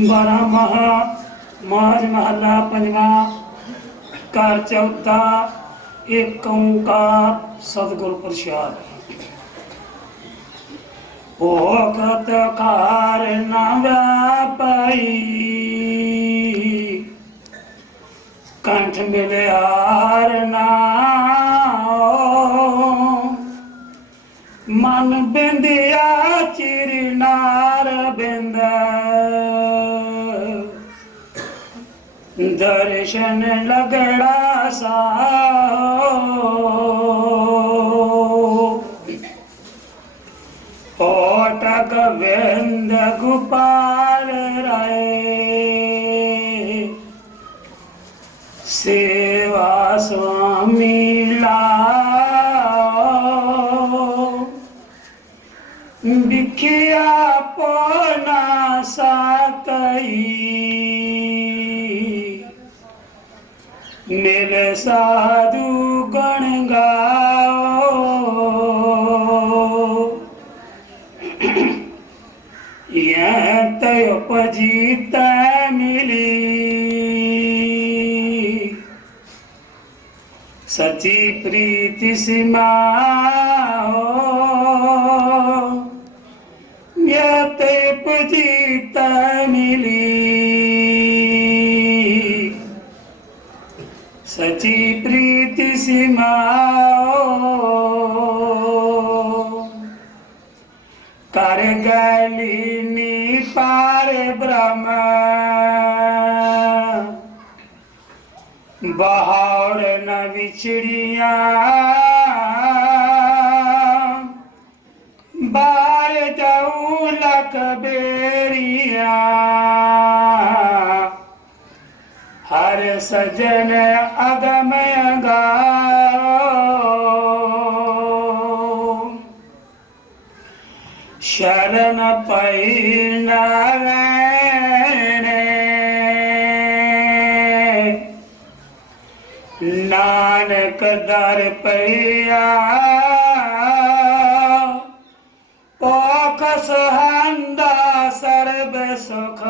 बारह महज महला पंजवा कार चौथा एक ओंकार सतगुरु प्रसाद। ओखत कार न व्यापाई कंठ मिले हार ना मन बिंदिया चिरनार बिंद दर्शन लगड़ा सा ओटक बिंद गोपाल राय सेवा स्वामी बिखिया पोना साकई मिल साधु गण गाओ यह तय उपजीत मिली सची प्रीति सीमा ते उपजीत मिली सची प्रीति सीमा कर गलिनी पार ब्रह्म बहार न विछड़िया बार जाऊ लख बेरिया हर सजन अगम गाओ शरण पई नारायण नानक दर पैया पोखस हंदा सर्व सुख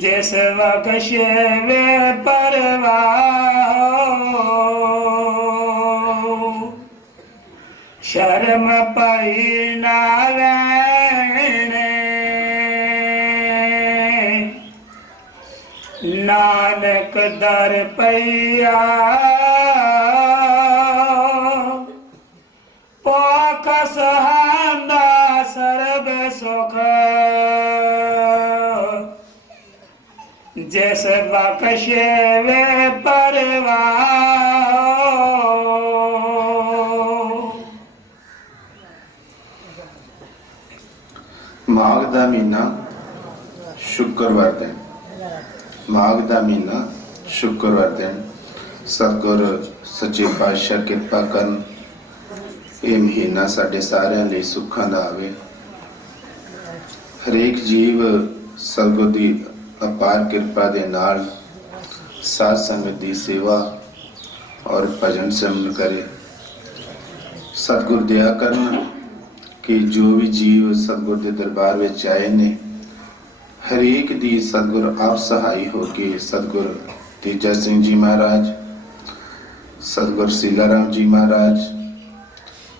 जिस वकश वे परवाह शर्म पई नारायण नानक दर पैया पोखस हंदा सर्व सुख जिस बकश वे परवाह माघ दा महीना शुक्रवार दिन माघ दा महीना शुक्रवार दिन सतगुर सच्चे पातशाह किरपा करन ये महीना साडे सारिਆਂ ਲਈ सुखां दा आवे। हरेक जीव सतगुर दी अपार किरपा दे नाल साध संगत दी सेवा और भजन सिमरन करे। सतगुर दया करन कि जो भी जीव सतगुर के दरबार में आए ने हरेक दी सतगुर आप सहाय हो के सतगुर तेजा सिंह जी महाराज, सतगुर सीलाराम जी महाराज,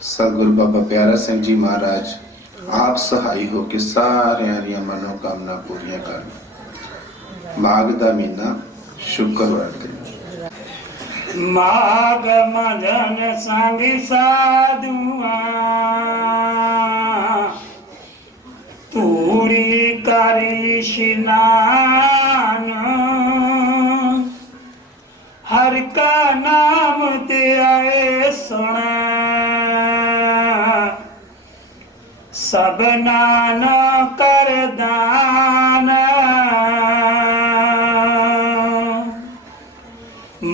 सतगुर बाबा प्यारा सिंह जी महाराज आप सहाय हो के सारियां दी मनोकामना पूरियां कर। माघ दा महीना शुक्रवार दिन माघ मदन संग साधुआ तूड़ी करी स्नान हर का नाम ते आए सुन सब नान कर दान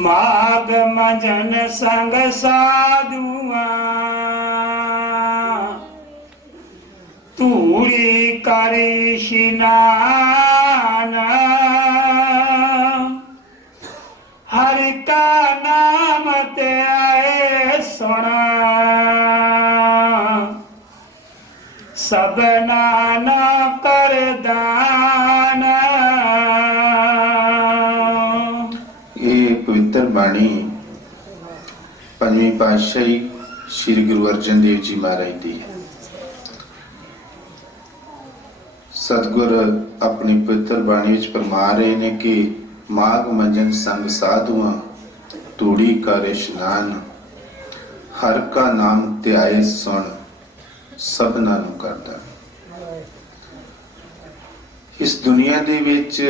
माग मजन संग साधुआ तूड़ी करी स्नान हर का नाम ते आए सुन सब नान कर दान। ये पवित्र बाणी पंजवीं पातशाही श्री गुरु अर्जन देव जी महाराज दी है। सतगुर अपनी पवित्र बाणी विच फरमा रहे ने कि माघ मंजन संग साधुआ तूड़ी कर इशनान हर का नाम त्याए सुन सबना नूं करदा। इस दुनिया दे विच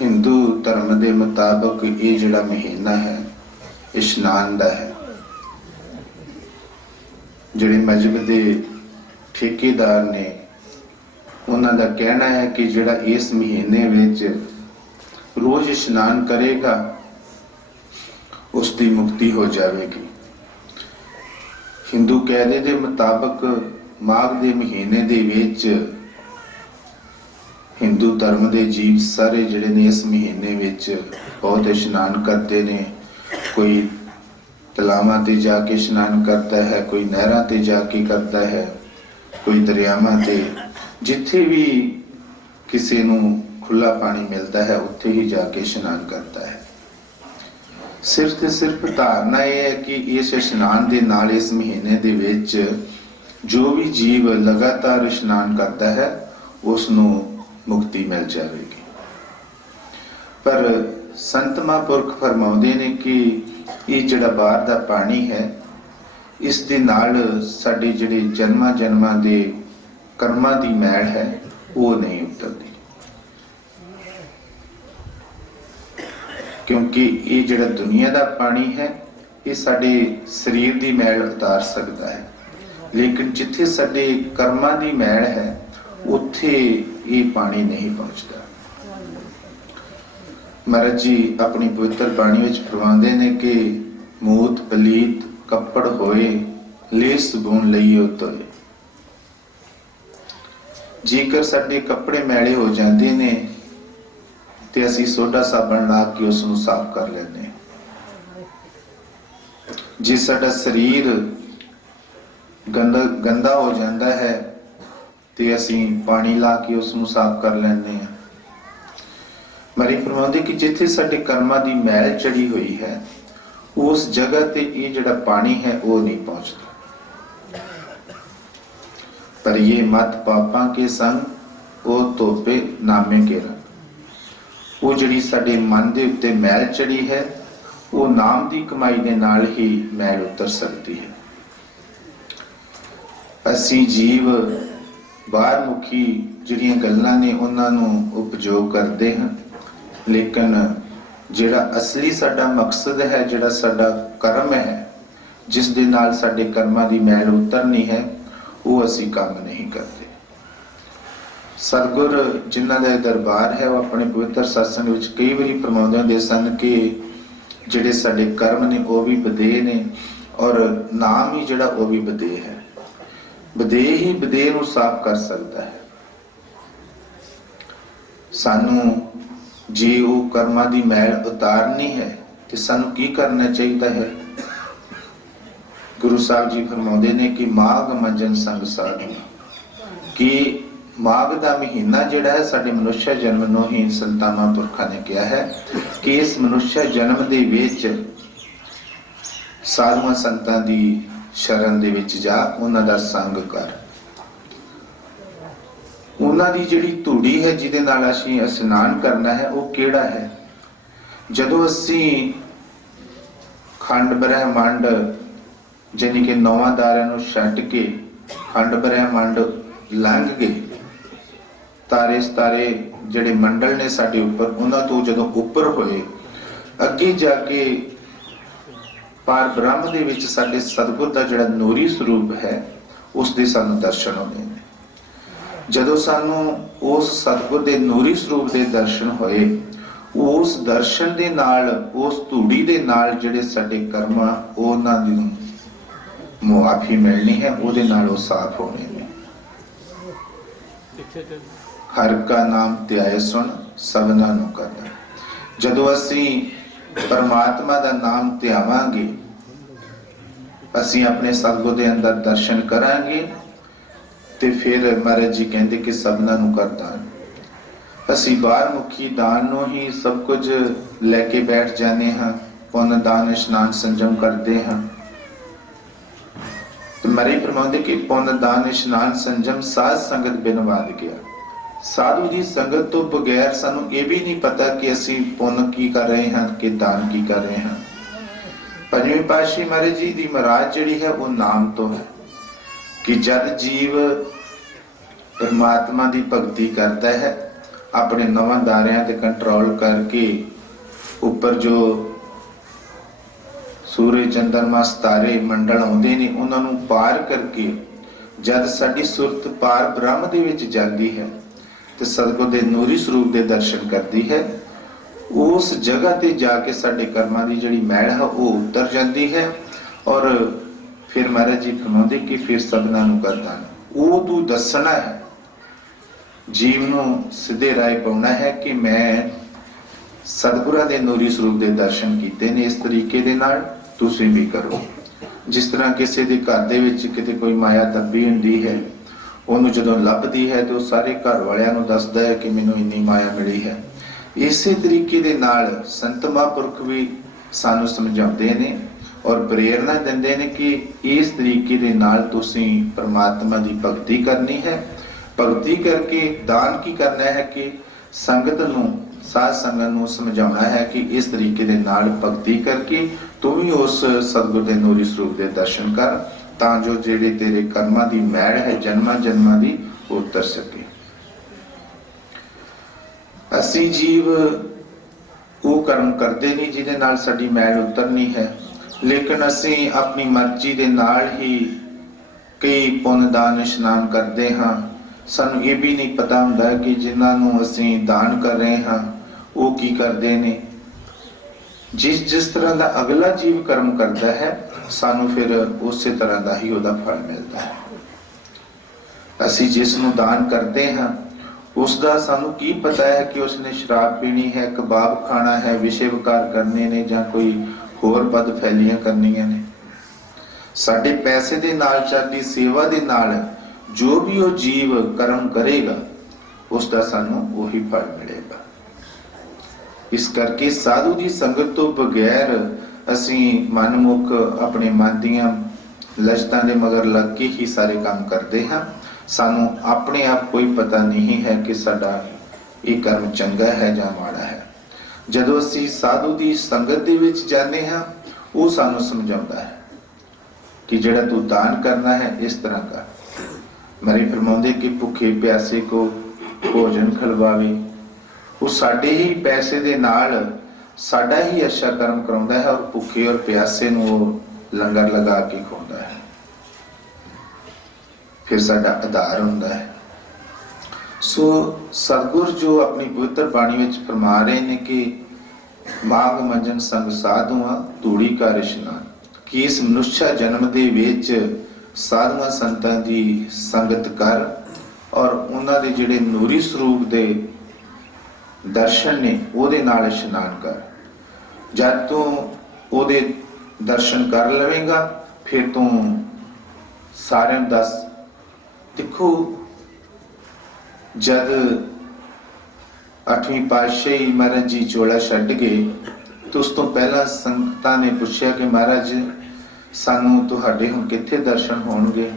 हिंदू धर्म के मुताबिक ये जिहड़ा महीना है इशनान दा है। जिहड़े मजहब के ठेकेदार ने उन्हां दा कहना है कि जिहड़ा इस महीने विच रोज इशनान करेगा उसकी मुक्ति हो जाएगी। हिंदू कहने के मुताबिक माघ के महीने दे विच हिंदू धर्म के जीव सारे जिहड़े ने इस महीने विच बहुत इशनान करते ने। कोई तलावां ते जाके इशनान करता है, कोई नहरां ते जाके करता है, कोई दरियावां ते, जिथे भी किसी नूं खुला पानी मिलता है उत्थे ही जाके इशनान करता है। सिर्फ ते सिर्फ धारणा यह है कि इस इशनान दे नाल इस महीने दे विच जो भी जीव लगातार इशनान करता है उसनूं मुक्ति मिल जाएगी। पर संत महापुरख फरमाउंदे ने कि ये जिहड़ा बाहर दा पानी है इस दे नाल साडे जिहड़े जन्मां जन्मां दे कर्मां दी मैल है वो नहीं उतरदी, क्योंकि ये जिहड़ा दुनिया दा पानी है ये साडे शरीर दी मैल उतार सकता है, लेकिन जिथे साडे कर्मां दी मैल है उत्थे ये पानी नहीं पहुंचता। महाराज जी अपनी पवित्र बाणी विच फरमांदे ने कि मूत पलीत कपड़ होए ले सबून लईओ तोए। जेकर साडे कपड़े मैले हो जाते ने ते असीं सोडा साबण ला के उस नूं साफ कर लैंदे हां। जे साडा शरीर गंदा हो जाता है ते असीं पानी ला के उस नूं साफ कर लैंदे हां। मरी फरमाउंदे कि जिथे साडे कर्मां दी मैल चढ़ी हुई है उस जगह ते ये जिहड़ा पानी है वो नहीं पहुंचता। पर ये मत पापां के संग ओ तोपे नामे के रंग। वो जिहड़ी साडे मन दे उत्ते मैल चढ़ी है वो नाम दी कमाई दे नाल ही मैल उतर सकती है। असी जीव बाहर मुखी जिहड़ियां गल्लां ने उन्हां नूं उपयोग करते हैं, लेकिन जिहड़ा असली साडा मकसद है, जिहड़ा साडा कर्म है, जिस दे नाल साडे कर्मां दी मैल उतरनी है वो असी काम नहीं करते। सतगुर जिन्हां दा दरबार है वो अपने पवित्र सत्संग विच कई बारी फरमाउंदे हुंदे सन कि जिहड़े साडे कर्म ने वो भी बदेह ने और नाम ही जिहड़ा वो भी बदेह है। बदेह ही बदेह नूं साफ कर सकता है। सानू जे वो कर्मां दी मैल उतारनी है तो सानू की करना चाहिए है। गुरु साहब जी फरमाउंदे ने कि माघ मंजन संग साधु, कि माघ दा महीना जिहड़ा है साडे मनुष्य जन्म नूं ही संतां महापुरखां ने कहा है कि इस मनुष्य जन्म दे विच साधुआं संतां दी शरण दे विच जा, उन्हां दा संग कर। उन्हां दी जिहड़ी धूड़ी है जिहदे नाल असीं इशनान करना है वो किहड़ा है। जदों असीं खंड ब्रह्मंड जानी कि नौवां दारियां नूं छड्ड के खंड ब्रह्मंड लंघ गए ਤਾਰੇ ਸਤਾਰੇ ਜਿਹੜੇ ਮੰਡਲ ਨੇ ਸਾਡੇ ਉੱਪਰ, ਉਹਨਾਂ ਤੋਂ ਜਦੋਂ ਉੱਪਰ ਹੋਏ, ਅੱਗੇ ਜਾ ਕੇ ਪਾਰ ਬ੍ਰਹਮ ਦੇ ਵਿੱਚ ਸਾਡੇ ਸਤਿਗੁਰ ਦਾ ਜਿਹੜਾ ਨੂਰੀ ਸਰੂਪ ਹੈ, ਉਸ ਦੇ ਸਾਨੂੰ ਦਰਸ਼ਨ ਹੋਣੇ ਨੇ। ਜਦੋਂ ਸਾਨੂੰ ਉਸ ਸਤਿਗੁਰ ਦੇ ਨੂਰੀ ਸਰੂਪ ਦੇ ਦਰਸ਼ਨ ਹੋਏ, ਉਸ ਦਰਸ਼ਨ ਦੇ ਨਾਲ, ਉਸ ਧੂੜੀ ਦੇ ਨਾਲ ਜਿਹੜੇ ਸਾਡੇ ਕਰਮ ਆ, ਉਹਨਾਂ ਦੀ ਮੁਆਫੀ ਮਿਲਣੀ ਹੈ, ਉਹਦੇ ਨਾਲ ਉਹ ਸਾਫ਼ ਹੋਣੇ ਨੇ। ਹਰ ਕਾ ਨਾਮ ਧਿਆਏ ਸੁਣ ਸਭਨਾ ਨੂੰ ਕਰਦਾ। ਜਦੋਂ ਅਸੀਂ ਪਰਮਾਤਮਾ ਦਾ ਨਾਮ ਧਿਆਵਾਂਗੇ, ਅਸੀਂ ਆਪਣੇ ਸਤਿਗੁਰ ਦੇ ਅੰਦਰ ਦਰਸ਼ਨ ਕਰਾਂਗੇ, ਤੇ ਫਿਰ ਮਹਾਰਾਜ ਜੀ ਕਹਿੰਦੇ ਕਿ ਸਭਨਾ ਨੂੰ ਕਰਦਾ। ਅਸੀਂ ਬਾਹਰ ਮੁਖੀ ਦਾਨ ਨੂੰ ਹੀ ਸਭ ਕੁਝ ਲੈ ਕੇ ਬੈਠ ਜਾਂਦੇ ਹਾਂ, ਪੁੰਨ ਦਾਨ ਇਸ਼ਨਾਨ ਸੰਜਮ ਕਰਦੇ ਹਾਂ। ਤੇ ਮਹਾਰਾਜ ਫਰਮਾਉਂਦੇ ਕਿ ਪੁੰਨ ਦਾਨ ਇਸ਼ਨਾਨ ਸੰਜਮ ਸਾਧ ਸੰਗਤ ਬਿਨ ਵਾਦ ਗਿਆ। ਸਾਧੂ ਦੀ ਸੰਗਤ ਤੋਂ ਬਗੈਰ ਸਾਨੂੰ ਇਹ ਵੀ ਨਹੀਂ ਪਤਾ ਕਿ ਅਸੀਂ ਪੁੰਨ ਕੀ ਕਰ ਰਹੇ ਹਾਂ, ਕਿ ਦਾਨ ਕੀ ਕਰ ਰਹੇ ਹਾਂ। ਪੰਜਵੀਂ ਪਾਤਸ਼ਾਹੀ ਮਹਾਰਾਜ ਜੀ ਦੀ ਮੁਰਾਦ ਜਿਹੜੀ ਹੈ ਉਹ ਨਾਮ ਤੋਂ ਹੈ, ਕਿ ਜਦ ਜੀਵ ਪਰਮਾਤਮਾ ਦੀ ਭਗਤੀ ਕਰਦਾ ਹੈ, ਆਪਣੇ ਨਵਾਂ ਦਾਰਿਆਂ ਤੇ ਕੰਟਰੋਲ ਕਰਕੇ, ਉੱਪਰ ਜੋ ਸੂਰਜ ਚੰਦਰਮਾ ਸਿਤਾਰੇ ਮੰਡਲ ਆਉਂਦੇ ਨੇ, ਉਹਨਾਂ ਨੂੰ ਪਾਰ ਕਰਕੇ ਜਦ ਸਾਡੀ ਸੁਰਤ ਪਾਰ ਬ੍ਰਹਮ ਦੇ ਵਿੱਚ ਜਾਂਦੀ ਹੈ ਤੇ ਸਤਿਗੁਰ ਦੇ ਨੂਰੀ ਸਰੂਪ ਦੇ ਦਰਸ਼ਨ ਕਰਦੀ ਹੈ, ਉਸ ਜਗ੍ਹਾ ਤੇ ਜਾ ਕੇ ਸਾਡੇ ਕਰਮਾਂ ਦੀ ਜਿਹੜੀ ਮੈਲ ਹੈ ਉਹ ਉਤਰ ਜਾਂਦੀ ਹੈ। ਔਰ ਫਿਰ ਮਹਾਰਾਜ ਜੀ ਫਰਮਾਉਂਦੇ ਕਿ ਫਿਰ ਸਭਨਾ ਨੂੰ ਕਰਦਾ। ਉਹ ਤੂੰ ਦੱਸਣਾ ਹੈ, ਜੀਵ ਨੂੰ ਸਿੱਧੇ ਰਾਹ ਪਾਉਣਾ ਹੈ ਕਿ ਮੈਂ ਸਤਿਗੁਰਾਂ ਦੇ ਨੂਰੀ ਸਰੂਪ ਦੇ ਦਰਸ਼ਨ ਕੀਤੇ ਨੇ, ਇਸ ਤਰੀਕੇ ਦੇ ਨਾਲ ਤੁਸੀਂ ਵੀ ਕਰੋ। ਜਿਸ ਤਰ੍ਹਾਂ ਕਿਸੇ ਦੇ ਘਰ ਦੇ ਵਿੱਚ ਕਿਤੇ ਕੋਈ ਮਾਇਆ ਦੱਬੀ ਹੁੰਦੀ ਹੈ, ਉਹਨੂੰ ਜਦੋਂ ਲੱਭਦੀ ਹੈ ਤੇ ਉਹ ਸਾਰੇ ਘਰ ਵਾਲਿਆਂ ਨੂੰ ਦੱਸਦਾ ਹੈ ਕਿ ਮੈਨੂੰ ਇੰਨੀ ਮਾਇਆ ਮਿਲੀ ਹੈ। ਇਸੇ ਤਰੀਕੇ ਦੇ ਨਾਲ ਸੰਤ ਮਹਾਂਪੁਰਖ ਵੀ ਸਾਨੂੰ ਸਮਝਾਉਂਦੇ ਨੇ ਔਰ ਪ੍ਰੇਰਨਾ ਦਿੰਦੇ ਨੇ ਕਿ ਇਸ ਤਰੀਕੇ ਦੇ ਨਾਲ ਤੁਸੀਂ ਪਰਮਾਤਮਾ ਦੀ ਭਗਤੀ ਕਰਨੀ ਹੈ। ਭਗਤੀ ਕਰਕੇ ਦਾਨ ਕੀ ਕਰਨਾ ਹੈ ਕਿ ਸੰਗਤ ਨੂੰ, ਸਾਧ ਸੰਗਤ ਨੂੰ ਸਮਝਾਉਣਾ ਹੈ ਕਿ ਇਸ ਤਰੀਕੇ ਦੇ ਨਾਲ ਭਗਤੀ ਕਰਕੇ ਤੂੰ ਵੀ ਉਸ ਸਤਿਗੁਰ ਦੇ ਨੂਰੀ ਸਰੂਪ ਦੇ ਦਰਸ਼ਨ ਕਰ, ਤਾਂ ਜੋ ਜਿਹੜੇ ਤੇਰੇ ਕਰਮਾਂ ਦੀ ਮੈਲ ਹੈ ਜਨਮਾਂ ਜਨਮਾਂ ਦੀ ਉਹ ਉਤਰ ਸਕੇ। ਅਸੀਂ ਜੀਵ ਉਹ ਕਰਮ ਕਰਦੇ ਨਹੀਂ ਜਿਹਦੇ ਨਾਲ ਸਾਡੀ ਮੈਲ ਉਤਰਨੀ ਹੈ, ਲੇਕਿਨ ਅਸੀਂ ਆਪਣੀ ਮਰਜ਼ੀ ਦੇ ਨਾਲ ਹੀ ਕਈ ਪੁੰਨ ਦਾਨ ਇਸ਼ਨਾਨ ਕਰਦੇ ਹਾਂ। ਸਾਨੂੰ ਇਹ ਵੀ ਨਹੀਂ ਪਤਾ ਹੁੰਦਾ ਕਿ ਜਿਨ੍ਹਾਂ ਨੂੰ ਅਸੀਂ ਦਾਨ ਕਰ ਰਹੇ ਹਾਂ ਉਹ ਕੀ ਕਰਦੇ ਨੇ। ਜਿਸ ਤਰ੍ਹਾਂ ਦਾ ਅਗਲਾ ਜੀਵ ਕਰਮ ਕਰਦਾ ਹੈ, ਸਾਨੂੰ ਫਿਰ ਉਸੇ ਤਰ੍ਹਾਂ ਦਾ ਹੀ ਉਹਦਾ ਫਲ ਮਿਲਦਾ ਹੈ। ਅਸੀਂ ਜਿਸ ਨੂੰ ਦਾਨ ਕਰਦੇ ਹਾਂ ਉਸ ਦਾ ਸਾਨੂੰ ਕੀ ਪਤਾ ਹੈ ਕਿ ਉਸਨੇ ਸ਼ਰਾਬ ਪੀਣੀ ਹੈ, ਕਬਾਬ ਖਾਣਾ ਹੈ, ਵਿਸ਼ੇ ਵਿਕਾਰ ਕਰਨੇ ਨੇ, ਜਾਂ ਕੋਈ ਹੋਰ ਬਦ ਫੈਲੀਆਂ ਕਰਨੀਆਂ ਨੇ। ਸਾਡੇ ਪੈਸੇ ਦੇ ਨਾਲ, ਸਾਡੀ ਸੇਵਾ ਦੇ ਨਾਲ ਜੋ ਵੀ ਉਹ ਜੀਵ ਕਰਮ ਕਰੇਗਾ ਉਸ ਦਾ ਸਾਨੂੰ ਉਹੀ ਫਲ ਮਿਲੇਗਾ। ਇਸ ਕਰਕੇ ਸਾਧੂ ਦੀ ਸੰਗਤ ਤੋਂ ਬਗੈਰ ਅਸੀਂ ਮਨਮੁਖ ਆਪਣੇ ਮਨ ਦੀਆਂ ਲਸ਼ਤਾਂ ਦੇ ਮਗਰ ਲੱਗ ਕੇ ਹੀ ਸਾਰੇ ਕੰਮ ਕਰਦੇ ਹਾਂ। ਸਾਨੂੰ ਆਪਣੇ ਆਪ ਕੋਈ ਪਤਾ ਨਹੀਂ ਹੈ ਕਿ ਸਾਡਾ ਇਹ ਕਰਮ ਚੰਗਾ ਹੈ ਜਾਂ ਮਾੜਾ ਹੈ। ਜਦੋਂ ਅਸੀਂ ਸਾਧੂ ਦੀ ਸੰਗਤ ਦੇ ਵਿੱਚ ਜਾਂਦੇ ਹਾਂ, ਉਹ ਸਾਨੂੰ ਸਮਝਾਉਂਦਾ ਹੈ ਕਿ ਜਿਹੜਾ ਤੂੰ ਦਾਨ ਕਰਨਾ ਹੈ ਇਸ ਤਰ੍ਹਾਂ ਕਰ। ਮਰੀ ਫਰਮਾਉਂਦੇ ਕਿ ਭੁੱਖੇ ਪਿਆਸੇ ਕੋ ਭੋਜਨ ਖਿਲਵਾਵੇ। ਉਹ ਸਾਡੇ ਹੀ ਪੈਸੇ ਦੇ ਨਾਲ ਸਾਡਾ ਹੀ ਅੱਛਾ ਕਰਮ ਕਰਾਉਂਦਾ ਹੈ ਔਰ ਭੁੱਖੇ ਔਰ ਪਿਆਸੇ ਨੂੰ ਉਹ ਲੰਗਰ ਲਗਾ ਕੇ ਖਵਾਉਂਦਾ ਹੈ। ਫਿਰ ਸਾਡਾ ਆਧਾਰ ਹੁੰਦਾ ਹੈ। ਸੋ ਸਤਿਗੁਰ ਜੋ ਆਪਣੀ ਪਵਿੱਤਰ ਬਾਣੀ ਵਿੱਚ ਫਰਮਾ ਰਹੇ ਨੇ ਕਿ ਮਾਗ ਮੰਜਨ ਸੰਗ ਸਾਧੂਆਂ ਧੂੜੀ ਕਾ ਇਸ਼ਨਾਨ, ਕਿ ਇਸ ਮਨੁੱਖਾ ਜਨਮ ਦੇ ਵਿੱਚ ਸਾਧੂਆਂ ਸੰਤਾਂ ਦੀ ਸੰਗਤ ਕਰ ਔਰ ਉਹਨਾਂ ਦੇ ਜਿਹੜੇ ਨੂਰੀ ਸਰੂਪ ਦੇ ਦਰਸ਼ਨ ਨੇ ਉਹਦੇ ਨਾਲ ਇਸ਼ਨਾਨ ਕਰ। ਜਦ ਤੂੰ ਉਹਦੇ ਦਰਸ਼ਨ ਕਰ ਲਵੇਂਗਾ ਫਿਰ ਤੂੰ ਸਾਰਿਆਂ ਨੂੰ ਦੱਸ। ਦੇਖੋ, ਜਦ 8ਵੀਂ ਪਾਤਸ਼ਾਹੀ ਮਹਾਰਾਜ ਜੀ ਚੋਲਾ ਛੱਡ ਗਏ ਤੇ ਉਸ ਤੋਂ ਪਹਿਲਾਂ ਸੰਗਤਾਂ ਨੇ ਪੁੱਛਿਆ ਕਿ ਮਹਾਰਾਜ ਸਾਨੂੰ ਤੁਹਾਡੇ ਹੁਣ ਕਿੱਥੇ ਦਰਸ਼ਨ ਹੋਣਗੇ।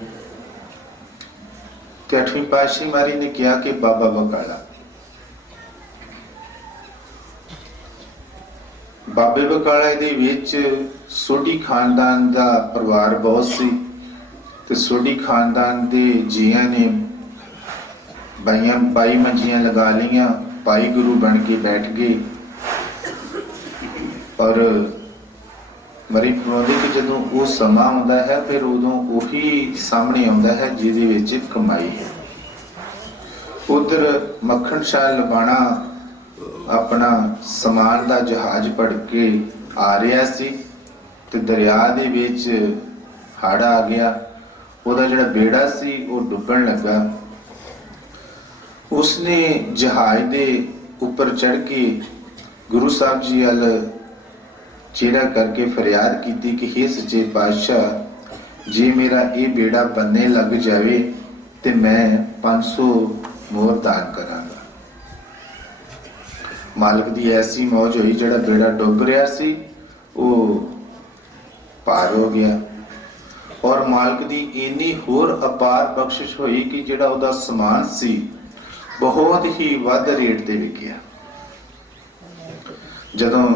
ਤੇ 8ਵੀਂ ਪਾਤਸ਼ਾਹੀ ਮਹਾਰਾਜ ਨੇ ਕਿਹਾ ਕਿ ਬਾਬਾ ਬਕਾਲਾ। ਬਾਬੇ ਬਕਾਲਾ ਦੇ ਵਿੱਚ ਸੋਢੀ ਖਾਨਦਾਨ ਦਾ ਪਰਿਵਾਰ ਬਹੁਤ ਸੀ ਤੇ ਸੋਢੀ ਖਾਨਦਾਨ ਦੇ ਜੀਆਂ ਨੇ बाई मंजियां लगा लिया, भाई गुरु बन के बैठ गए। और मरी फरमाਉਂਦੇ कि ਜਦੋਂ ਉਹ ਸਮਾਂ ਆਉਂਦਾ ਹੈ ਫਿਰ ਉਦੋਂ ਉਹੀ ਸਾਹਮਣੇ ਆਉਂਦਾ ਹੈ ਜਿਹਦੇ ਵਿੱਚ ਕਮਾਈ ਹੈ। ਉਧਰ ਮੱਖਣ ਸ਼ਾਹ ਲਬਾਣਾ ਆਪਣਾ ਸਮਾਨ ਦਾ ਜਹਾਜ਼ ਭੜ ਕੇ ਆ ਰਿਹਾ ਸੀ ਤੇ ਦਰਿਆ ਦੇ ਵਿੱਚ ਹੜ੍ਹ ਆ ਗਿਆ। ਉਹਦਾ ਜਿਹੜਾ ਬੇੜਾ ਸੀ ਉਹ ਡੁੱਬਣ ਲੱਗਾ। ਉਸਨੇ ਜਹਾਜ਼ ਦੇ ਉੱਪਰ ਚੜ ਕੇ ਗੁਰੂ ਸਾਹਿਬ ਜੀ ਵੱਲ चेहरा करके फरियाद की कि हे सच्चे पातशाह जे मेरा ये बेड़ा बनने लग जाए तो मैं 500 मोहर दान करांगा। मालिक दी ऐसी मौज हुई, जड़ा बेड़ा डुब रहा सी वो पार हो गया। और मालिक दी इन्नी होर अपार बख्शिश हुई कि जड़ा उहदा समान सी बहुत ही वध रेट ते विकिया। जदों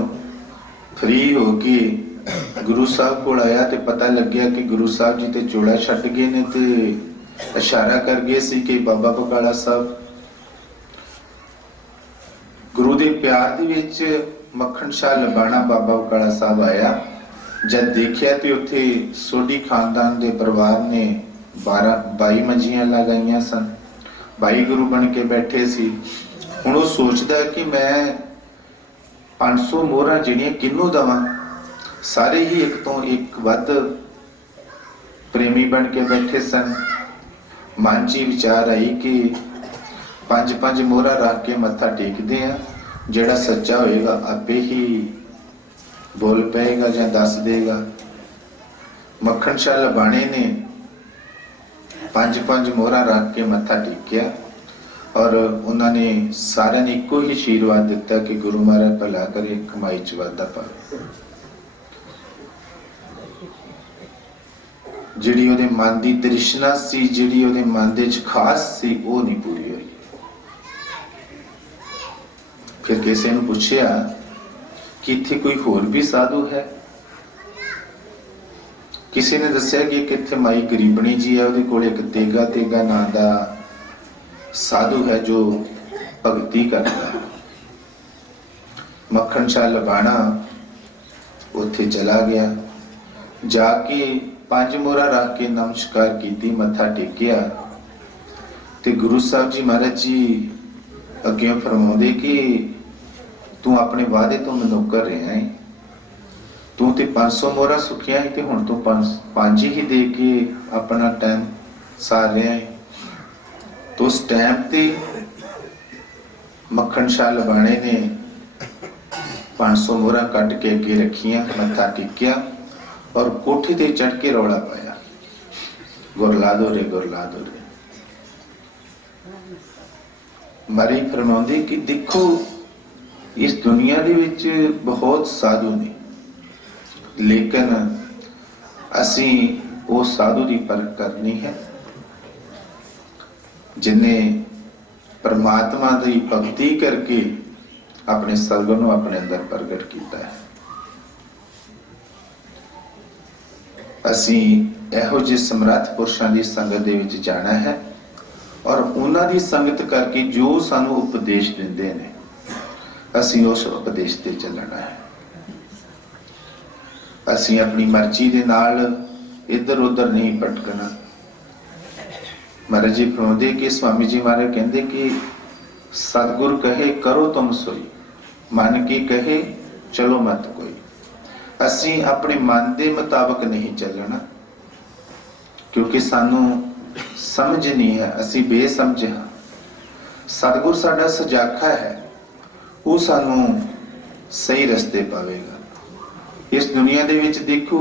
फ्री हो के गुरु साहब को आया तो पता लग गया कि गुरु साहब जी ते चोड़ा छट गए ने ते इशारा कर गए सी कि बाबा बकाला साहब। गुरु दे प्यार दे विच मक्खण शाह लबाणा बाबा बकाला साहब आया। जब देखिया तो उत्थे सोडी खानदान दे परिवार ने 22 मंजियां लगाइयां सन, 22 गुरु बन के बैठे सी। हुण वो सोचदा कि मैं 500 मोहरां जिहड़ियां किन्नू दवां? सारे ही एक तो एक वध प्रेमी बन के बैठे सन। मन च विचार आई कि 5-5 मोहरां रख के मत्था टेकदे आ, जिहड़ा सच्चा होएगा आपे ही बोल पेगा जां दस देगा। मक्खण शाह लबाणे ने 5-5 मोहरां रख के मत्था टेकिया और उन्होंने सारे ने इको ही आशीर्वाद दिता कि गुरु महाराज भला करे, कमाई च वाधा पावे। जिहड़ी उहदे मन दी तृष्णा सी, जिहड़ी उहदे मन दे च खास सी, वो नहीं पूरी हुई। फिर किसी ने पूछया कि इत्थे कोई होर भी साधु है? किसी ने दस्या कि इत्थे माई गरीबनी जी है, उहदे कोल एक तेगा नां दा साधु है जो भगती करता है। मक्खण शाह लबाणा उत्थे चला गया। जाके 5 मोहरा रख के नमस्कार की, मत्था टेकिया ते गुरु साहब जी महाराज जी अगे फरमाउंदे कि तू अपने वादे तो मुकर रहा है, तू ते 500 मोहरा सुखिया है ते हुण तू 5 ही दे के अपना टाइम सार रहा है। तो उस टाइम ते मक्खण शाह लबाणे ने 500 मोहरा कट के अगे रखिया, मत्था टेकिया और कोठी ते चढ़ के रौला पाया, गुरला दो रे, गुरला दो रे। मरी फरमाउंदी कि देखो इस दुनिया दे विच बहुत साधु ने, लेकिन असी वो साधु की परख करनी है जिन्हें परमात्मा की भक्ति करके अपने सलगन अपने अंदर प्रगट किया है। असी इहो जिहे समर्थ पुरुषों की संगत दे विच जाना है और उन्हां दी संगत करके जो सानू उपदेश दिंदे ने असी उस उपदेश ते चलना है। असी अपनी मर्जी दे नाल इधर उधर नहीं भटकना। महाराज जी फरमाते कि स्वामी जी महाराज कहते कि सतगुर कहे करो तुम सोई, मन की कहे चलो मत कोई। असी अपने मन के मुताबिक नहीं चलना क्योंकि सानू समझ नहीं है, असी बेसमझ हाँ। सतगुर साडा सजाखा है, वो सानू सही रस्ते पावेगा। इस दुनिया दे विच देखो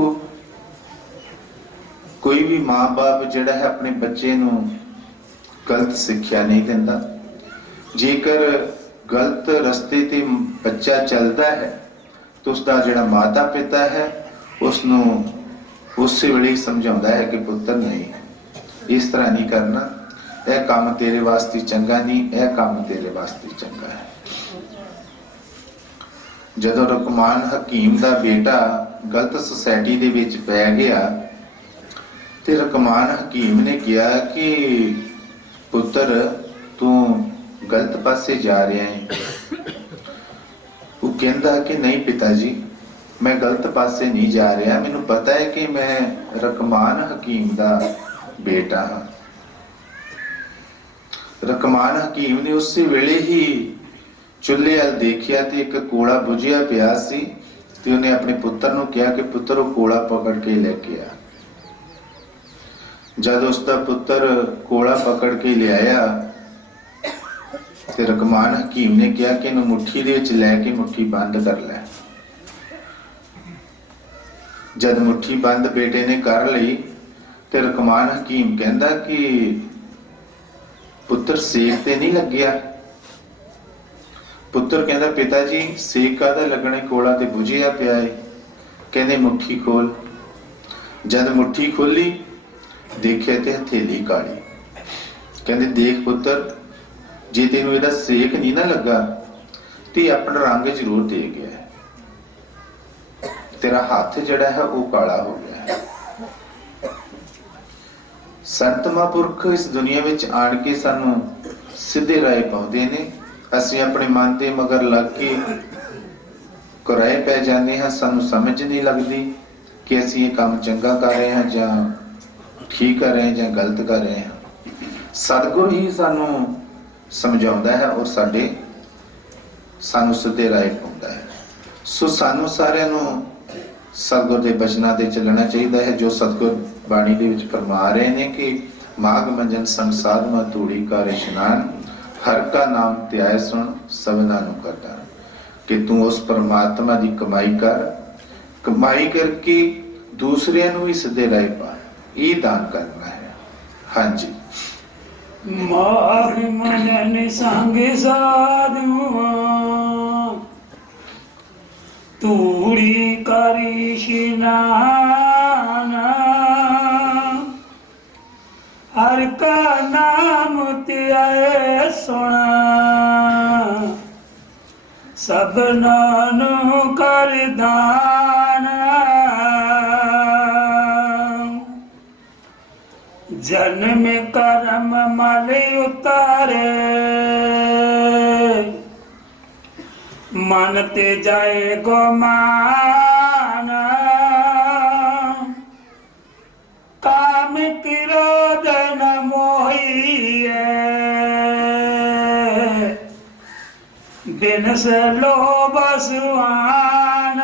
कोई भी मां बाप जिहड़ा है अपने बच्चे नू गलत सिक्ख्या नहीं दिंदा। जेकर गलत रस्ते ते बच्चा चलता है तो उसका जिहड़ा माता पिता है उसनू उस वेले समझाउंदा है कि पुत्र नहीं इस तरह नहीं करना, यह काम तेरे वास्ते चंगा नहीं, यह काम तेरे वास्ते चंगा है। जदों रुकमान हकीम दा बेटा गलत सोसाइटी दे विच पै गया ते रुकमान हकीम ने कहा कि पुत्र ਤੂੰ ਗਲਤ ਪਾਸੇ ਜਾ ਰਿਹਾ ਹੈ। ਉਹ ਕਹਿੰਦਾ ਕਿ ਨਹੀਂ ਪਿਤਾ ਜੀ, ਮੈਂ ਗਲਤ ਪਾਸੇ ਨਹੀਂ ਜਾ ਰਿਹਾ, ਮੈਨੂੰ ਪਤਾ ਹੈ ਕਿ ਮੈਂ ਰਕਮਾਨ ਹਕੀਮ ਦਾ ਬੇਟਾ ਹਾਂ। ਰਕਮਾਨ ਹਕੀਮ ਨੇ ਉਸੇ ਵੇਲੇ ਹੀ ਚੁੱਲ੍ਹੇ ਵੱਲ ਦੇਖਿਆ ਤੇ ਇੱਕ ਕੋਲਾ ਬੁਝਿਆ ਪਿਆ ਸੀ ਤੇ ਉਹਨੇ ਆਪਣੇ ਪੁੱਤਰ ਨੂੰ ਕਿਹਾ ਕਿ ਪੁੱਤਰ ਉਹ ਕੋਲਾ ਪਕੜ ਕੇ ਲੈ ਕੇ ਆ। ਜਦ ਉਸਦਾ ਪੁੱਤਰ ਕੋਲਾ ਪਕੜ ਕੇ ਲਿਆਇਆ ਤੇ ਰਕਮਾਨ ਹਕੀਮ ਨੇ ਕਿਹਾ ਕਿ ਇਹਨੂੰ ਮੁੱਠੀ ਦੇ ਵਿੱਚ ਲੈ ਕੇ ਮੁੱਠੀ ਬੰਦ ਕਰ ਲੈ। ਜਦ ਮੁੱਠੀ ਬੰਦ ਬੇਟੇ ਨੇ ਕਰ ਲਈ ਤੇ ਰਕਮਾਨ ਹਕੀਮ ਕਹਿੰਦਾ ਕਿ ਪੁੱਤਰ ਸੇਕ ਤੇ ਨਹੀਂ ਲੱਗਿਆ। ਪੁੱਤਰ ਕਹਿੰਦਾ ਪਿਤਾ ਜੀ ਸੇਕ ਕਾਹਦਾ ਲੱਗਣਾ, ਕੋਲਾ ਤੇ ਬੁਝਿਆ ਪਿਆ ਹੈ। ਕਹਿੰਦੇ ਮੁੱਠੀ ਖੋਲ। ਜਦ ਮੁੱਠੀ ਖੋਲੀ ਦੇਖਿਆ ਤੇ ਹਥੇਲੀ ਕਾਲੀ। ਕਹਿੰਦੇ ਦੇਖ ਪੁੱਤਰ, ਜੇ ਤੈਨੂੰ ਇਹਦਾ ਸੇਕ ਨਹੀਂ ਨਾ ਲੱਗਾ ਤੇ ਆਪਣਾ ਰੰਗ ਜ਼ਰੂਰ ਦੇ ਗਿਆ ਹੈ। ਤੇਰਾ ਹੱਥ ਜਿਹੜਾ ਹੈ ਉਹ ਕਾਲਾ ਹੋ ਗਿਆ ਹੈ। ਸੰਤ ਮਹਾਂਪੁਰਖ ਇਸ ਦੁਨੀਆ ਵਿੱਚ ਆਣ ਕੇ ਸਾਨੂੰ ਸਿੱਧੇ ਰਾਹ ਪਾਉਂਦੇ ਨੇ। ਅਸੀਂ ਆਪਣੇ ਮਨ ਦੇ ਮਗਰ ਲੱਗ ਕੇ ਕੁਰਾਏ ਪੈ ਜਾਂਦੇ ਹਾਂ। ਸਾਨੂੰ ਸਮਝ ਨਹੀਂ ਲੱਗਦੀ ਕਿ ਅਸੀਂ ਇਹ ਕੰਮ ਚੰਗਾ ਕਰ ਰਹੇ ਹਾਂ ਜਾਂ ਠੀਕ ਕਰ ਰਹੇ ਹਾਂ ਜਾਂ ਗਲਤ ਕਰ ਰਹੇ ਹਾਂ। ਸਤਿਗੁਰ ਹੀ ਸਾਨੂੰ ਸਮਝਾਉਂਦਾ ਹੈ ਔਰ ਸਾਨੂੰ ਸਿੱਧੇ ਰਾਹ ਪਾਉਂਦਾ ਹੈ। ਸੋ ਸਾਨੂੰ ਸਾਰਿਆਂ ਨੂੰ ਸਤਿਗੁਰ ਦੇ ਬਚਨਾਂ ਤੇ ਚੱਲਣਾ ਚਾਹੀਦਾ ਹੈ, ਜੋ ਸਤਿਗੁਰ ਬਾਣੀ ਦੇ ਵਿੱਚ ਫਰਮਾ ਰਹੇ ਨੇ ਕਿ ਮਾਘ ਮੰਜਨ ਸੰਸਾਰ ਮਾ ਧੂੜੀ ਕਰ ਇਸ਼ਨਾਨ, ਹਰ ਕਾ ਨਾਮ ਧਿਆਏ ਸੁਣ ਸਭਨਾ ਨੂੰ ਕਰਦਾ। ਕਿ ਤੂੰ ਉਸ ਪਰਮਾਤਮਾ ਦੀ ਕਮਾਈ ਕਰ, ਕਮਾਈ ਕਰਕੇ ਦੂਸਰਿਆਂ ਨੂੰ ਵੀ ਸਿੱਧੇ ਰਾਹ ਪਾ, ਇਹ ਦਾਨ ਕਰਨਾ ਹੈ। ਹਾਂਜੀ। ਮਾਘ ਮੰਜਨ ਸੰਗ ਸਾਧੂਆਂ, ਧੂੜੀ ਕਰ ਇਸ਼ਨਾਨ, ਹਰ ਕਾ ਨਾਮ ਧਿਆਏ ਸੁਣ ਸਭਨਾ ਨੂੰ ਕਰ ਦਾਨ। ਜਨਮ ਕਰਮ ਮਲ ਉਤਾਰੇ, ਮਨ ਤੇ ਜਾਏ ਗੁਮਾਨ, ਕਾਮ ਕ੍ਰੋਧ ਨ ਮੋਹੀਏ, ਬਿਨ ਸੇ ਲੋਭ ਸੁਆਨ।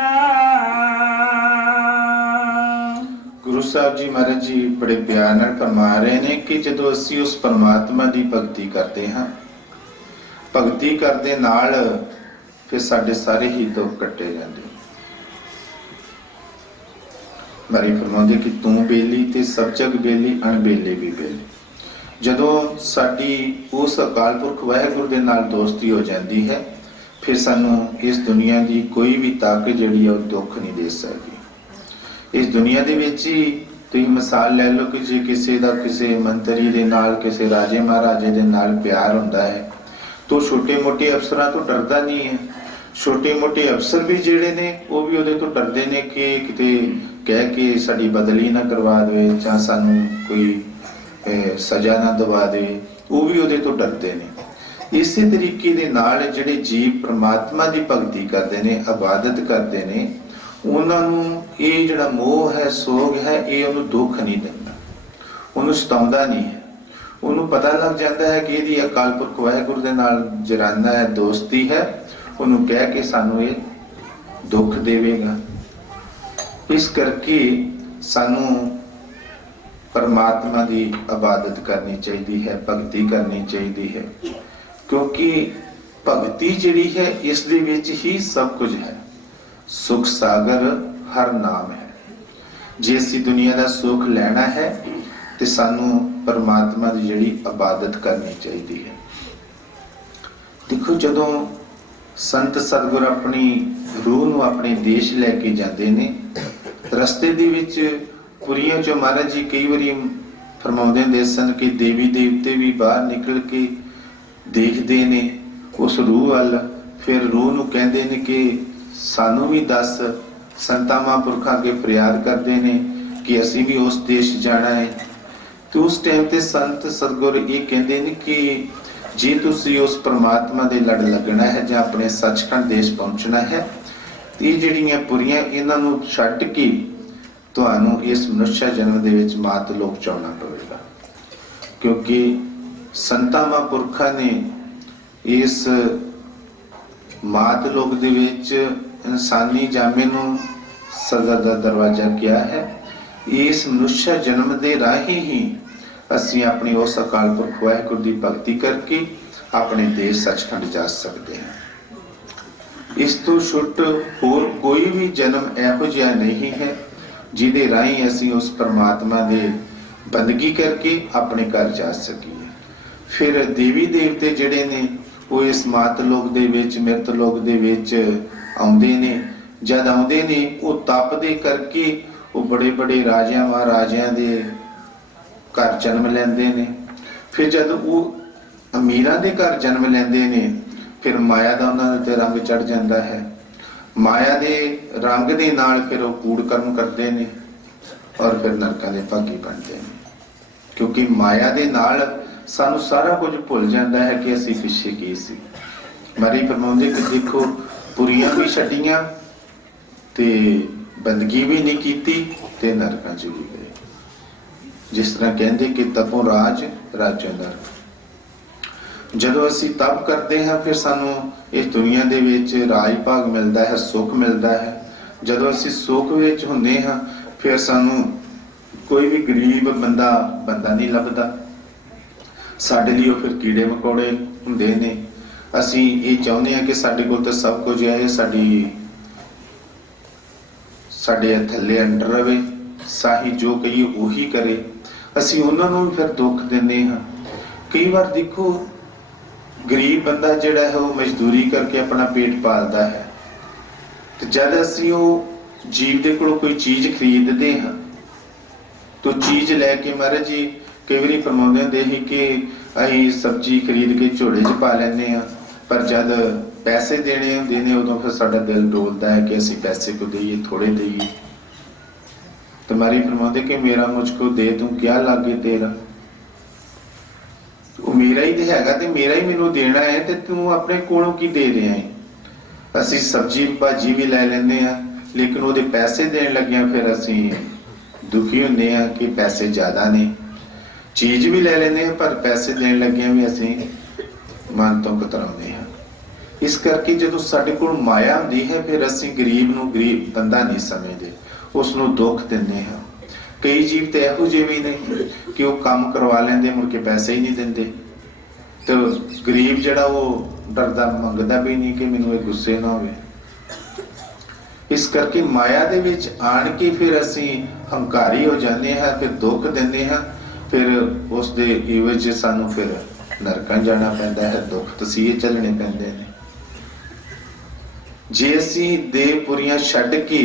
ਗੁਰੂ ਸਾਹਿਬ ਜੀ ਮਹਾਰਾਜ ਜੀ ਬੜੇ ਪਿਆਰ ਨਾਲ ਫਰਮਾ ਰਹੇ ਨੇ ਕਿ ਜਦੋਂ ਅਸੀਂ ਉਸ ਪਰਮਾਤਮਾ ਦੀ ਭਗਤੀ ਕਰਦੇ ਹਾਂ, ਭਗਤੀ ਕਰਦੇ ਨਾਲ ਫਿਰ ਸਾਡੇ ਸਾਰੇ ਹੀ ਦੁੱਖ ਕੱਟੇ ਜਾਂਦੇ। ਮਾਰੀ ਫਰਮਾਉਂਦੇ ਕਿ ਤੂੰ ਬੇਲੀ ਤੇ ਸਭ ਜਗ ਬੇਲੀ, ਅਣਬੇਲੇ ਵੀ ਬੇਲੀ। ਜਦੋਂ ਸਾਡੀ ਉਸ ਅਕਾਲ ਪੁਰਖ ਵਾਹਿਗੁਰੂ ਦੇ ਨਾਲ ਦੋਸਤੀ ਹੋ ਜਾਂਦੀ ਹੈ, ਫਿਰ ਸਾਨੂੰ ਇਸ ਦੁਨੀਆ ਦੀ ਕੋਈ ਵੀ ਤਾਕਤ ਜਿਹੜੀ ਹੈ ਉਹ ਦੁੱਖ ਨਹੀਂ ਦੇ ਸਕਦੀ। ਇਸ ਦੁਨੀਆ ਦੇ ਵਿੱਚ ਹੀ ਤੁਸੀਂ ਮਿਸਾਲ ਲੈ ਲਓ ਕਿ ਜੇ ਕਿਸੇ ਦਾ ਕਿਸੇ ਮੰਤਰੀ ਦੇ ਨਾਲ, ਕਿਸੇ ਰਾਜੇ ਮਹਾਰਾਜੇ ਦੇ ਨਾਲ ਪਿਆਰ ਹੁੰਦਾ ਹੈ ਤਾਂ ਛੋਟੇ ਮੋਟੇ ਅਫਸਰਾਂ ਤੋਂ ਡਰਦਾ ਨਹੀਂ ਹੈ। ਛੋਟੇ ਮੋਟੇ ਅਫਸਰ ਵੀ ਜਿਹੜੇ ਨੇ ਉਹ ਵੀ ਉਹਦੇ ਤੋਂ ਡਰਦੇ ਨੇ ਕਿ ਕਿਤੇ ਕਹਿ ਕੇ ਸਾਡੀ ਬਦਲੀ ਨਾ ਕਰਵਾ ਦੇਵੇ ਜਾਂ ਸਾਨੂੰ ਕੋਈ ਸਜ਼ਾ ਨਾ ਦਵਾ ਦੇਵੇ, ਉਹ ਵੀ ਉਹਦੇ ਤੋਂ ਡਰਦੇ ਨੇ। ਇਸੇ ਤਰੀਕੇ ਦੇ ਨਾਲ ਜਿਹੜੇ ਜੀਵ ਪ੍ਰਮਾਤਮਾ ਦੀ ਭਗਤੀ ਕਰਦੇ ਨੇ, ਇਬਾਦਤ ਕਰਦੇ ਨੇ, ਉਹਨਾਂ ਨੂੰ ਇਹ ਜਿਹੜਾ ਮੋਹ ਹੈ, ਸੋਗ ਹੈ, ਇਹ ਉਹਨੂੰ ਦੁੱਖ ਨਹੀਂ ਦਿੰਦਾ, ਉਹਨੂੰ ਸਤਾਉਂਦਾ ਨਹੀਂ ਹੈ। ਉਹਨੂੰ ਪਤਾ ਲੱਗ ਜਾਂਦਾ ਹੈ ਕਿ ਇਹਦੀ ਅਕਾਲ ਪੁਰਖ ਵਾਹਿਗੁਰੂ ਦੇ ਨਾਲ ਜਰਾਨਾ ਹੈ, ਦੋਸਤੀ ਹੈ, ਉਹਨੂੰ ਕਹਿ ਕੇ ਸਾਨੂੰ ਇਹ ਦੁੱਖ ਦੇਵੇਗਾ। ਇਸ ਕਰਕੇ ਸਾਨੂੰ ਪਰਮਾਤਮਾ ਦੀ ਇਬਾਦਤ ਕਰਨੀ ਚਾਹੀਦੀ ਹੈ, ਭਗਤੀ ਕਰਨੀ ਚਾਹੀਦੀ ਹੈ, ਕਿਉਂਕਿ ਭਗਤੀ ਜਿਹੜੀ ਹੈ ਇਸ ਦੇ ਵਿੱਚ ਹੀ ਸਭ ਕੁਝ ਹੈ। ਸੁਖ ਸਾਗਰ ਹਰ ਨਾਮ ਹੈ। ਜੇ ਅਸੀਂ ਦੁਨੀਆ ਦਾ ਸੁਖ ਲੈਣਾ ਹੈ ਤੇ ਸਾਨੂੰ ਪਰਮਾਤਮਾ ਦੀ ਜਿਹੜੀ ਇਬਾਦਤ ਕਰਨੀ ਚਾਹੀਦੀ ਹੈ। ਦੇਖੋ, ਜਦੋਂ ਸੰਤ ਸਤਿਗੁਰ ਆਪਣੀ ਰੂਹ ਨੂੰ ਆਪਣੇ ਦੇਸ਼ ਲੈ ਕੇ ਜਾਂਦੇ ਨੇ, ਰਸਤੇ ਦੇ ਵਿੱਚ ਪੁਰੀਆਂ ਚੋਂ ਮਹਾਰਾਜ ਜੀ ਕਈ ਵਾਰੀ ਫਰਮਾਉਂਦੇ ਹੁੰਦੇ ਸਨ ਕਿ ਦੇਵੀ ਦੇਵਤੇ ਵੀ ਬਾਹਰ ਨਿਕਲ ਕੇ ਦੇਖਦੇ ਨੇ ਉਸ ਰੂਹ ਵੱਲ, ਫਿਰ ਰੂਹ ਨੂੰ ਕਹਿੰਦੇ ਨੇ ਕਿ ਸਾਨੂੰ ਵੀ ਦੱਸ। ਸੰਤਾਂ ਮਹਾਂਪੁਰਖਾਂ ਅੱਗੇ ਫਰਿਆਦ ਕਰਦੇ ਨੇ ਕਿ ਅਸੀਂ ਵੀ ਉਸ ਦੇਸ਼ ਜਾਣਾ ਹੈ। ਤੇ ਉਸ ਟਾਈਮ ਤੇ ਸੰਤ ਸਤਿਗੁਰ ਇਹ ਕਹਿੰਦੇ ਨੇ ਕਿ ਜੇ ਤੁਸੀਂ ਉਸ ਪ੍ਰਮਾਤਮਾ ਦੇ ਲੜ ਲੱਗਣਾ ਹੈ ਜਾਂ ਆਪਣੇ ਸੱਚਖੰਡ ਦੇਸ਼ ਪਹੁੰਚਣਾ ਹੈ, ਇਹ ਜਿਹੜੀਆਂ ਪੁਰੀਆਂ ਇਹਨਾਂ ਨੂੰ ਛੱਡ ਕੇ ਤੁਹਾਨੂੰ ਇਸ ਮਨੁੱਖਾ ਜਨਮ ਦੇ ਵਿੱਚ ਮਾਤ ਲੋਕ ਚਾਉਣਾ ਪਵੇਗਾ। ਕਿਉਂਕਿ ਸੰਤਾਂ ਮਹਾਂਪੁਰਖਾਂ ਨੇ ਇਸ ਮਾਤ ਲੋਕ ਦੇ ਵਿੱਚ ਇਨਸਾਨੀ ਜਾਮੇ ਨੂੰ ਸਦਾ ਦਾ ਦਰਵਾਜ਼ਾ ਕਿਹਾ ਹੈ। ਇਸ ਮਨੁੱਖਾ ਜਨਮ ਦੇ ਰਾਹੀਂ ਹੀ ਅਸੀਂ ਆਪਣੀ ਉਸ ਅਕਾਲ ਪੁਰਖ ਵਾਹਿਗੁਰੂ ਦੀ ਭਗਤੀ ਕਰਕੇ ਆਪਣੇ ਦੇਸ਼ ਸੱਚਖੰਡ ਜਾ ਸਕਦੇ ਹਾਂ। ਇਸ ਤੋਂ ਛੁੱਟ ਹੋਰ ਕੋਈ ਵੀ ਜਨਮ ਇਹੋ ਜਿਹਾ ਨਹੀਂ ਹੈ ਜਿਹਦੇ ਰਾਹੀਂ ਅਸੀਂ ਉਸ ਪਰਮਾਤਮਾ ਦੇ ਬੰਦਗੀ ਕਰਕੇ ਆਪਣੇ ਘਰ ਜਾ ਸਕੀਏ। ਫਿਰ ਦੇਵੀ ਦੇਵਤੇ ਜਿਹੜੇ ਨੇ ਉਹ ਇਸ ਮਾਤ ਲੋਕ ਦੇ ਵਿੱਚ, ਮਿਰਤ ਲੋਕ ਦੇ ਵਿੱਚ ਆਉਂਦੇ ਨੇ। ਜਦ ਆਉਂਦੇ ਨੇ ਉਹ ਤਪਦੇ ਕਰਕੇ ਉਹ ਬੜੇ ਬੜੇ ਰਾਜਿਆਂ ਮਹਾਰਾਜਿਆਂ ਦੇ ਘਰ ਜਨਮ ਲੈਂਦੇ ਨੇ। ਫਿਰ ਜਦ ਉਹ ਅਮੀਰਾਂ ਦੇ ਘਰ ਜਨਮ ਲੈਂਦੇ ਨੇ, ਫਿਰ ਮਾਇਆ ਦਾ ਉਹਨਾਂ ਦੇ ਉੱਤੇ ਰੰਗ ਚੜ ਜਾਂਦਾ ਹੈ। ਮਾਇਆ ਦੇ ਰੰਗ ਦੇ ਨਾਲ ਫਿਰ ਉਹ ਕੂੜ ਕਰਮ ਕਰਦੇ ਨੇ ਔਰ ਫਿਰ ਨਰਕਾਂ ਦੇ ਭਾਗੀ ਬਣਦੇ ਨੇ। ਕਿਉਂਕਿ ਮਾਇਆ ਦੇ ਨਾਲ ਸਾਨੂੰ ਸਾਰਾ ਕੁਝ ਭੁੱਲ ਜਾਂਦਾ ਹੈ ਕਿ ਅਸੀਂ ਪਿੱਛੇ ਕੀ ਸੀ। ਮਰੀ ਫਰਮਾਉਂਦੇ ਕਿ ਦੇਖੋ, ਪੁਰੀਆਂ ਵੀ ਛੱਡੀਆਂ ਤੇ ਬੰਦਗੀ ਵੀ ਨਹੀਂ ਕੀਤੀ ਤੇ ਨਰਕਾਂ ਚ ਵੀ ਗਏ। ਜਿਸ ਤਰ੍ਹਾਂ ਕਹਿੰਦੇ ਕਿ ਤਪੋਂ ਰਾਜ ਰਾਜੋਂ ਨਰਕ। ਜਦੋਂ ਅਸੀਂ ਤਪ ਕਰਦੇ ਹਾਂ ਫਿਰ ਸਾਨੂੰ ਇਸ ਦੁਨੀਆ ਦੇ ਵਿੱਚ ਰਾਜ ਭਾਗ ਮਿਲਦਾ ਹੈ, ਸੁੱਖ ਮਿਲਦਾ ਹੈ। ਜਦੋਂ ਅਸੀਂ ਸੁੱਖ ਵਿੱਚ ਹੁੰਦੇ ਹਾਂ ਫਿਰ ਸਾਨੂੰ ਕੋਈ ਵੀ ਗਰੀਬ ਬੰਦਾ ਨਹੀਂ ਲੱਭਦਾ। ਸਾਡੇ ਲਈ ਉਹ ਫਿਰ ਕੀੜੇ ਮਕੌੜੇ ਹੁੰਦੇ ਨੇ। ਅਸੀਂ ਇਹ ਚਾਹੁੰਦੇ ਹਾਂ ਕਿ ਸਾਡੇ ਕੋਲ ਤਾਂ ਸਭ ਕੁਝ ਹੈ, ਸਾਡੇ ਥੱਲੇ ਅੰਡਰ ਰਵੇ, ਸਾਹੀ ਜੋ ਕਹੀਏ ਉਹੀ ਕਰੇ। ਅਸੀਂ ਉਹਨਾਂ ਨੂੰ ਫਿਰ ਦੁੱਖ ਦਿੰਦੇ ਹਾਂ। ਕਈ ਵਾਰ ਦੇਖੋ, ਗਰੀਬ ਬੰਦਾ ਜਿਹੜਾ ਹੈ ਉਹ ਮਜ਼ਦੂਰੀ ਕਰਕੇ ਆਪਣਾ ਪੇਟ ਪਾਲਦਾ ਹੈ, ਤੇ ਜਦ ਅਸੀਂ ਉਹ ਜੀਵ ਦੇ ਕੋਲੋਂ ਕੋਈ ਚੀਜ਼ ਖਰੀਦਦੇ ਹਾਂ ਤਾਂ ਚੀਜ਼ ਲੈ ਕੇ ਮਹਾਰਾਜ ਜੀ ਕਈ ਵਾਰੀ ਫਰਮਾਉਂਦੇ ਹੁੰਦੇ ਸੀ ਕਿ ਅਸੀਂ ਸਬਜ਼ੀ ਖਰੀਦ ਕੇ ਝੋਲੇ 'ਚ ਪਾ ਲੈਂਦੇ ਹਾਂ, ਪਰ ਜਦ ਪੈਸੇ ਦੇਣੇ ਹੁੰਦੇ ਨੇ ਉਦੋਂ ਫਿਰ ਸਾਡਾ ਦਿਲ ਡੋਲਦਾ ਹੈ ਕਿ ਅਸੀਂ ਪੈਸੇ ਕੋ ਦੇਈਏ, ਥੋੜੇ ਦੇਈਏ। तुम्हारी फरमाते कि मेरा मुझको दे तू क्या लागे तेरा, ਉਹ ਮੇਰਾ ਹੀ ਤੇ ਹੈਗਾ ਤੇ ਮੇਰਾ ਹੀ ਮੈਨੂੰ ਦੇਣਾ ਹੈ ਤੇ ਤੂੰ ਆਪਣੇ ਕੋਲੋਂ ਕੀ ਦੇ ਰਿਹਾ ਹੈ। ਅਸੀਂ ਸਬਜ਼ੀ ਭਾਜੀ ਵੀ ਲੈ ਲੈਂਦੇ ਆ ਲੇਕਿਨ ਉਹਦੇ ਪੈਸੇ ਦੇਣ ਲੱਗਿਆ ਫਿਰ ਅਸੀਂ ਦੁਖੀ ਹੁੰਦੇ ਆ ਕਿ ਪੈਸੇ ਜ਼ਿਆਦਾ ਨੇ। ਚੀਜ਼ ਵੀ ਲੈ ਲੈਂਦੇ ਆ ਪਰ ਪੈਸੇ ਦੇਣ ਲੱਗਿਆ ਵੀ ਅਸੀਂ ਮਨ ਤੋਂ ਕਤਰਾਉਂਦੇ ਆ। ਇਸ ਕਰਕੇ ਜਦੋਂ ਸਾਡੇ ਕੋਲ ਮਾਇਆ ਹੁੰਦੀ ਹੈ ਫਿਰ ਅਸੀਂ ਗਰੀਬ ਨੂੰ ਗਰੀਬ ਬੰਦਾ ਨਹੀਂ ਸਮਝਦੇ, ਉਸ ਨੂੰ ਦੁੱਖ ਦਿੰਦੇ ਹਾਂ। ਕਈ ਜੀਵ ਤੇ ਇਹੋ ਜਿਹੇ ਵੀ ਨੇ ਕਿ ਉਹ ਕੰਮ ਕਰਵਾ ਲੈਂਦੇ ਮੁੜ ਕੇ ਪੈਸੇ ਹੀ ਨਹੀਂ ਦਿੰਦੇ, ਤੇ ਗਰੀਬ ਜਿਹੜਾ ਉਹ ਡਰਦਾ ਮੰਗਦਾ ਵੀ ਨਹੀਂ ਕਿ ਮੈਨੂੰ ਇਹ ਗੁੱਸੇ ਨਾ ਹੋਵੇ। ਇਸ ਕਰਕੇ ਮਾਇਆ ਦੇ ਵਿੱਚ ਆਣ ਕੇ ਫਿਰ ਅਸੀਂ ਹੰਕਾਰੀ ਹੋ ਜਾਂਦੇ ਹਾਂ, ਫਿਰ ਦੁੱਖ ਦਿੰਦੇ ਹਾਂ, ਫਿਰ ਉਸ ਦੇ ਇਵਜ ਸਾਨੂੰ ਫਿਰ ਨਰਕਾਂ ਜਾਣਾ ਪੈਂਦਾ ਹੈ, ਦੁੱਖ ਤਸੀਹੇ ਚੱਲਣੇ ਪੈਂਦੇ ਨੇ। ਜੇ ਅਸੀਂ ਦੇਹਪੁਰੀਆਂ ਛੱਡ ਕੇ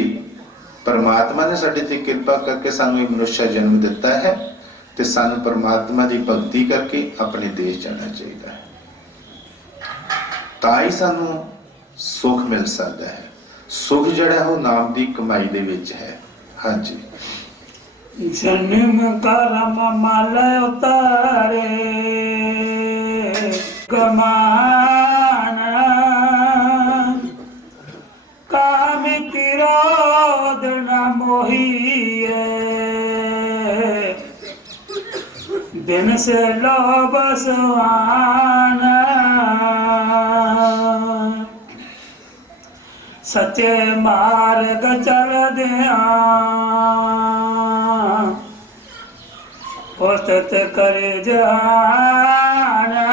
परमात्मा ने साडे ते कृपा करके सानू ये मनुष्य जन्म दिता है ते सानू परमात्मा दी भक्ति करके अपने देश जाना चाहिए, ताई सानू सुख मिल सकता है। सुख जड़ा है वो नाम दी कमाई दे विच है। हाँ जी, जन्म करम मल उतारे गमान काम क्रोध न मोहिए, दिन से लोभ सुहाना सच्चे मार्ग चल दिया उस्तत करे जाना,